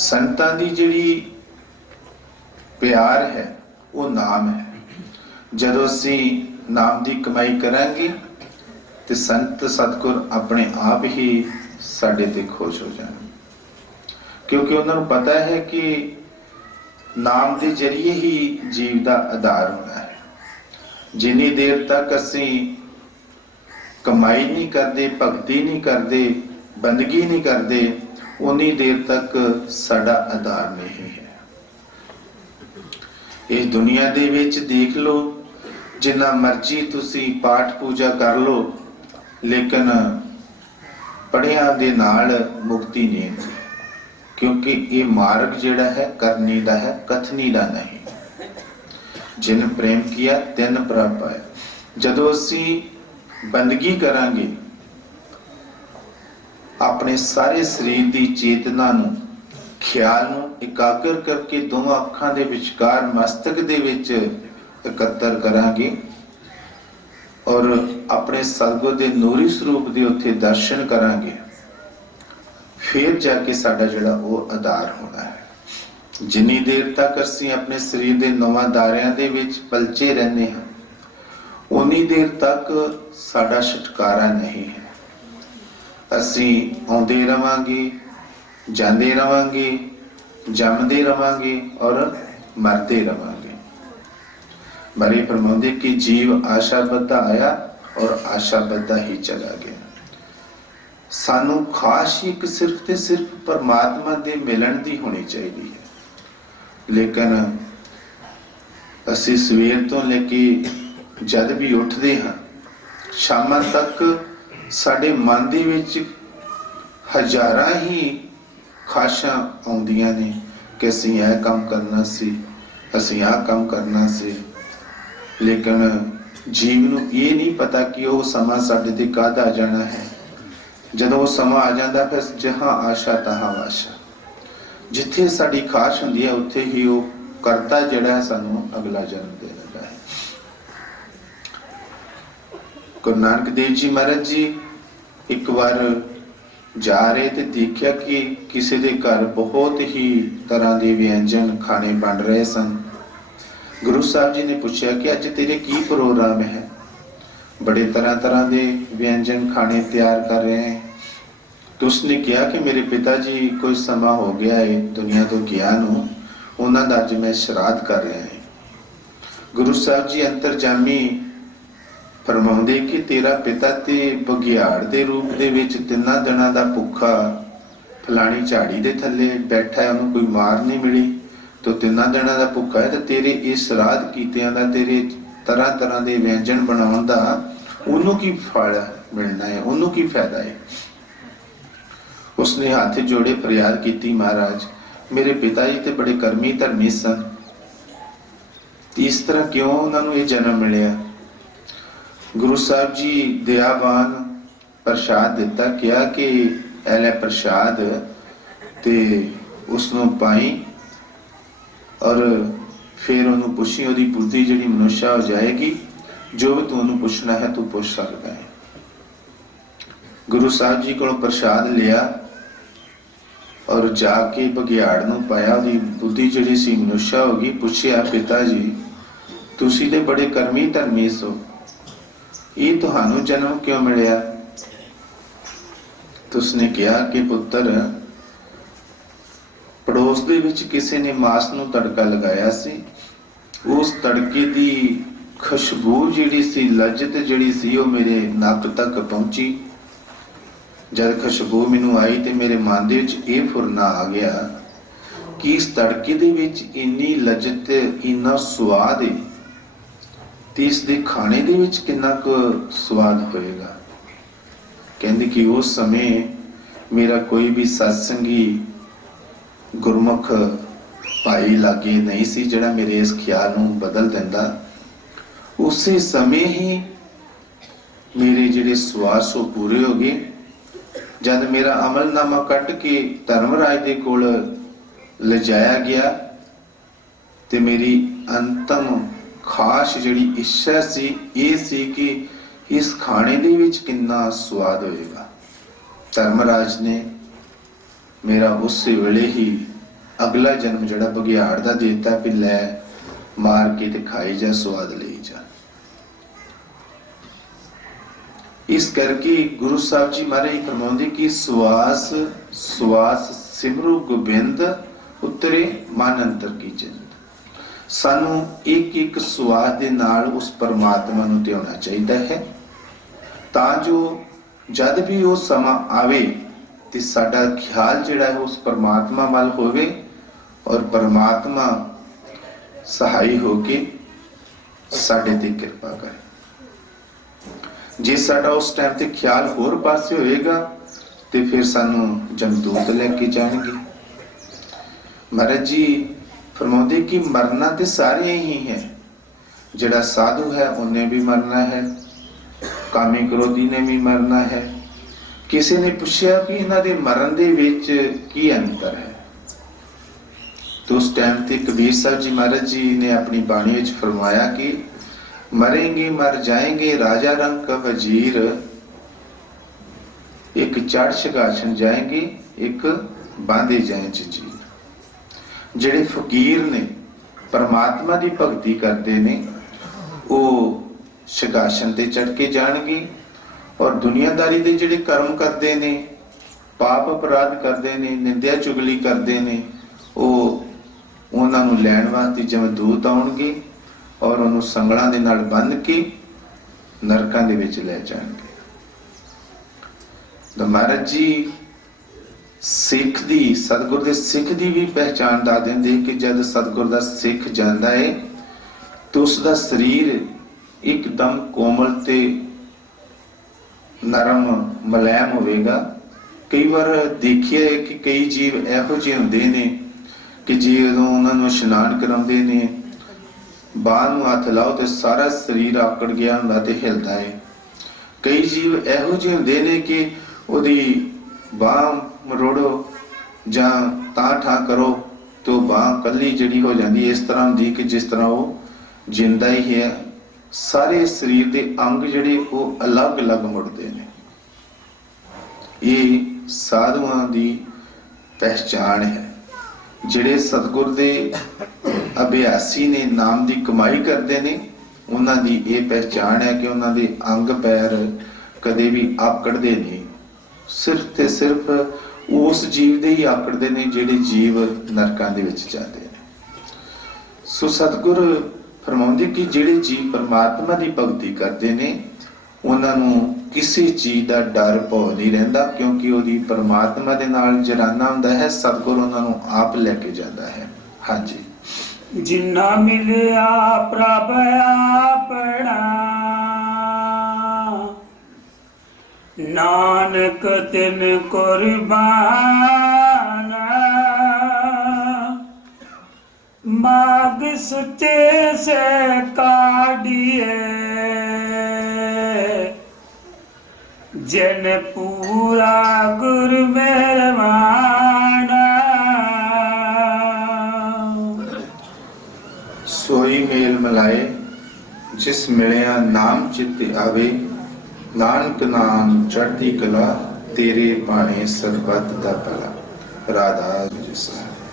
संतां दी जिहड़ी प्यार है वो नाम है। जदों असीं नाम दी कमाई करांगे ते संत सतगुर अपने आप ही साडे ते खुश हो जाणगे, क्योंकि उन्हां नूं पता है कि नाम के जरिए ही जीव का आधार होना है। जिन्नी देर तक असी कमाई नहीं करते, भगती नहीं करते, बंदगी नहीं करते, उन्नी देर तक साडा आधार नहीं है। इस दुनिया दे विच देख लो, जिन्ना मर्जी तुसी पाठ पूजा कर लो, लेकिन पढ़िया दे नाल मुक्ति नहीं होती, क्योंकि ये मार्ग जिहड़ा है करनी दा है, कथनी दा नहीं। जिन प्रेम किया तिन प्रभ पाया। जदों असीं बंदगी करांगे, अपने सारे शरीर की चेतना नूं, ख्याल नूं एकाग्र करके दोवां अखां दे विचकार मस्तक दे विच एकत्र करांगे और अपने सतगुर दे नूरी स्वरूप दे उत्थे दर्शन करांगे, फिर जाके साडा जिहड़ा वो आधार होना है। जिन्नी देर तक असीं अपने शरीर दे नौवां दारियां दे विच पलचे रहने हैं, उन्नी देर तक साडा छुटकारा नहीं है। असीं आउंदे रवांगे, जांदे रवांगे, जमदे रवांगे और मरते रवांगे। मरी फरमाउंदे कि जीव आशाबद्धा आया और आशाबद्धा ही चला गया। सानू खास ही सिर्फ ते सिर्फ परमात्मा दे मिलन दी होनी चाहिए है। लेकिन असी सवेर तो लेके जद भी उठते हाँ, शाम तक साडे मन दे विच हजारां ही खाशां आउंदियां ने कि असीं यह काम करना सी, असीं आह काम करना सी। लेकिन जीव नूं ये नहीं पता कि वो समा साडे ते कद आ जाना है। जदों वो समा आ जाता फिर जहां आशा तहां वाशा, जिथे साडी खाश हुंदी है उत्थे ही वो करता जिहड़ा है सानू अगला जन्म दे लगा है। गुरु नानक देव जी महाराज जी एक बार जा रहे थे, देखा कि किसी के घर बहुत ही तरह के व्यंजन खाने बन रहे सन। गुरु साहब जी ने पूछा कि अज तेरे की प्रोग्राम है? बड़े तरह तरह के व्यंजन खाने तैयार कर रहे हैं। तो उसने कहा कि मेरे पिताजी कोई समा हो गया है दुनिया तो गया नूं, उन्हां दा अज मैं श्राद्ध कर रहा है। गुरु साहब जी अंतरजामी फरमाउंदे कि तेरा पिता ते बघियाड़ दे रूप दे विच 3 दिनां दा भुखा फलानी झाड़ी दे थल्ले बैठा है, उन्होंने कोई मार नहीं मिली, तो 3 दिनां दा भुखा है। तो तेरे इस श्राद्ध कीतियां दा, तेरे तरह तरह के व्यंजन बनाउण दा उन्होंने की फल मिलना है, उन्होंने की फायदा है? उसने हाथ जोड़े फरियाद की, महाराज मेरे पिताजी ते बड़े कर्मी धर्मी सन, इस तरह क्यों उन्होंने ये जन्म मिलिया? गुरु साहब जी दयावान प्रसाद दिता, किया कि एले प्रसाद ते उसनों पाई और फिर उन्होंने पुछी, ओदी बुद्धि जिहड़ी मनुष्य हो जाएगी, जो भी तू उन्होंने पूछना है तू पूछ सकता है। गुरु साहब जी को प्रसाद लिया और जाके बघियाड़ नूं पाया, ओदी बुद्धि जिहड़ी सी मनुष्य हो गई। पूछिया, पिता जी तुसीं ते बड़े कर्मी धर्मी सो, ये तुहानू जन्म क्यों मिलिया? तो उसने कहा कि पुत्र, पड़ोस दे विच किसी ने मांस नूं तड़का लगाया सी, उस तड़के दी खुशबू जिहड़ी सी, लज्जत जिहड़ी सी, वो मेरे नक तक पहुंची। जब खुशबू मैनू आई तो मेरे मन दे विच ये फुरना आ गया कि इस तड़के दे विच इन्नी लज्जत, इन्ना स्वाद है, तो इस दे खाने दे विच कितना को स्वाद होएगा। कहंदे कि उस समय मेरा कोई भी सत्संगी गुरमुख भाई लागे नहीं सी जिहड़ा मेरे इस ख्याल नूं बदल दिंदा। उसे समय ही मेरे जिहड़े स्वास वो पूरे हो गए। जद मेरा अमलनामा कट के धर्मराज दे कोल ले जाया गया ते मेरी अंतम खास जिहड़ी इच्छा सी ये सी कि इस खाने दे विच कितना स्वाद होएगा। धर्मराज ने मेरा उस वेले ही अगला जन्म जिहड़ा बघियाड़ दा देता कि लै मार के ते खाई जा, स्वाद ले जा। इस करके गुरु साहब जी महाराज फरमाउंदे कि श्वास श्वास सिमरु गोबिंद उतरे मन अंतर की जिंद। सानू एक एक श्वास दे नाल उस परमात्मा नूं ध्याना चाहिए है, तां जो जद भी वो समा आवे ते साडा ख्याल जिहड़ा है उस परमात्मा वल होवे और परमात्मा सहाय होके साडे ते कृपा करे। ਜੇ ਸਾਡਾ ਉਸ ਟਾਈਮ ਤੇ ਖਿਆਲ ਹੋਰ ਪਾਸੇ ਹੋਏਗਾ ਤੇ ਫਿਰ ਸਾਨੂੰ ਜਮਦੂਤ ਲੈ ਕੇ ਜਾਣਗੇ। ਮਹਾਰਾਜ ਜੀ ਫਰਮਾਉਂਦੇ ਕਿ ਮਰਨਾ ਤੇ ਸਾਰੇ ਹੀ ਹੈ। ਜਿਹੜਾ ਸਾਧੂ ਹੈ ਉਹਨੇ ਵੀ ਮਰਨਾ ਹੈ, ਕਾਮੀ ਕ੍ਰੋਧੀ ਨੇ ਵੀ ਮਰਨਾ ਹੈ। ਕਿਸੇ ਨੇ ਪੁੱਛਿਆ ਕਿ ਇਹਨਾਂ ਦੇ ਮਰਨ ਦੇ ਵਿੱਚ ਕੀ ਅੰਤਰ ਹੈ। तो उस टाइम पे कबीर साहब जी महाराज जी ने अपनी बाणी में फरमाया कि मरेंगे मर जाएंगे राजा रंग का वजीर, एक चढ़ शगासन जाएंगे एक बांधे जाए जंजीर। जेड़े फकीर ने परमात्मा की भगती करते ने वो शगासन ते चढ़ के जाएंगे, और दुनियादारी दे जेड़े कर्म करते ने, पाप अपराध करते ने, निंदिया चुगली करते ने, वो ਉਹਨਾਂ ਨੂੰ ਲੈਣ ਵਾਸਤੇ ਜਮਦੂਤ ਆਉਣਗੇ ਔਰ ਉਹਨੂੰ ਸੰਗਲਾਂ ਦੇ ਨਾਲ ਬੰਨ੍ਹ ਕੇ ਨਰਕਾਂ ਦੇ ਵਿੱਚ ਲੈ ਜਾਣਗੇ। ਤਾਂ ਮਹਾਰਾਜ ਜੀ ਸਿੱਖ ਦੀ, ਸਤਿਗੁਰ ਦੇ ਸਿੱਖ ਦੀ ਵੀ ਪਹਿਚਾਣ ਦੱਸ ਦਿੰਦੇ ਕਿ ਜਦ ਸਤਿਗੁਰ ਦਾ ਸਿੱਖ ਜਾਂਦਾ ਹੈ ਤਾਂ ਉਸ ਦਾ ਸਰੀਰ ਇੱਕਦਮ ਕੋਮਲ ਤੇ ਨਰਮ ਮੁਲਾਇਮ ਹੋਵੇਗਾ। ਕਈ ਵਾਰ ਦੇਖਿਆ ਹੈ ਕਿ ਕਈ ਜੀਵ ਇਹੋ ਜਿਹੇ ਹੁੰਦੇ ਨੇ कि जी जो उन्होंने इशनान कराते ने, बांह नूं हथ लाओ तो सारा शरीर आकड़ गया हुंदा ते हिलदा है। कई जीव इहो जिहे हुंदे ने कि उहदी बांह मरोड़ो जां तां ठा करो तो बांह कल्ली जिहड़ी हो जाती है, इस तरह हुंदी कि जिस तरह वो जिंदा ही है। सारे शरीर के अंग जिहड़े वो अलग अलग मुड़दे ने। ये साधुआं दी पहचान है। ਜਿਹੜੇ ਸਤਿਗੁਰ ਦੇ ਅਭਿਆਸੀ ਨੇ, ਨਾਮ ਦੀ ਕਮਾਈ ਕਰਦੇ ਨੇ, ਉਹਨਾਂ ਦੀ ਇਹ ਪਹਿਚਾਣ ਹੈ ਕਿ ਉਹਨਾਂ ਦੇ ਅੰਗ ਪੈਰ ਕਦੇ ਵੀ ਆਕੜਦੇ ਨਹੀਂ। ਸਿਰਫ ਤੇ ਸਿਰਫ ਉਸ ਜੀਵ ਦੇ ਹੀ ਆਕੜਦੇ ਨੇ ਜਿਹੜੇ ਜੀਵ ਨਰਕਾਂ ਦੇ ਵਿੱਚ ਜਾਂਦੇ ਨੇ। ਸੋ ਸਤਿਗੁਰ ਫਰਮਾਉਂਦੇ ਕਿ ਜਿਹੜੇ ਜੀਵ ਪਰਮਾਤਮਾ ਦੀ ਭਗਤੀ ਕਰਦੇ ਨੇ ਉਹਨਾਂ ਨੂੰ ਕਿਸੇ ਚੀਜ਼ ਦਾ ਡਰ ਭੌ ਨਹੀਂ ਰਹਿੰਦਾ, ਕਿਉਂਕਿ ਉਹਦੀ ਪਰਮਾਤਮਾ ਦੇ ਨਾਲ ਜਰਾਨਾ ਹੁੰਦਾ ਹੈ। ਸਤਿਗੁਰ ਉਹਨਾਂ ਨੂੰ ਆਪ ਲੈ ਕੇ ਜਾਂਦਾ ਹੈ। ਹਾਂਜੀ। ਜਿੰਨਾ ਮਿਲਿਆ ਪ੍ਰਭ ਆਪਣਾ, ਨਾਨਕ ਤਿਨ ਕੁਰਬਾਨ, ਮਾਗ ਸੁਚੇ ਸੇ ਕਾਢੀਏ, जन पूरा गुरु मेहरबाना। सोई मेल मिलाए जिस मिलिया नाम चित आवे, नानक नाम चढ़ती कला तेरे पाने सरबत दा भला। राधा जी।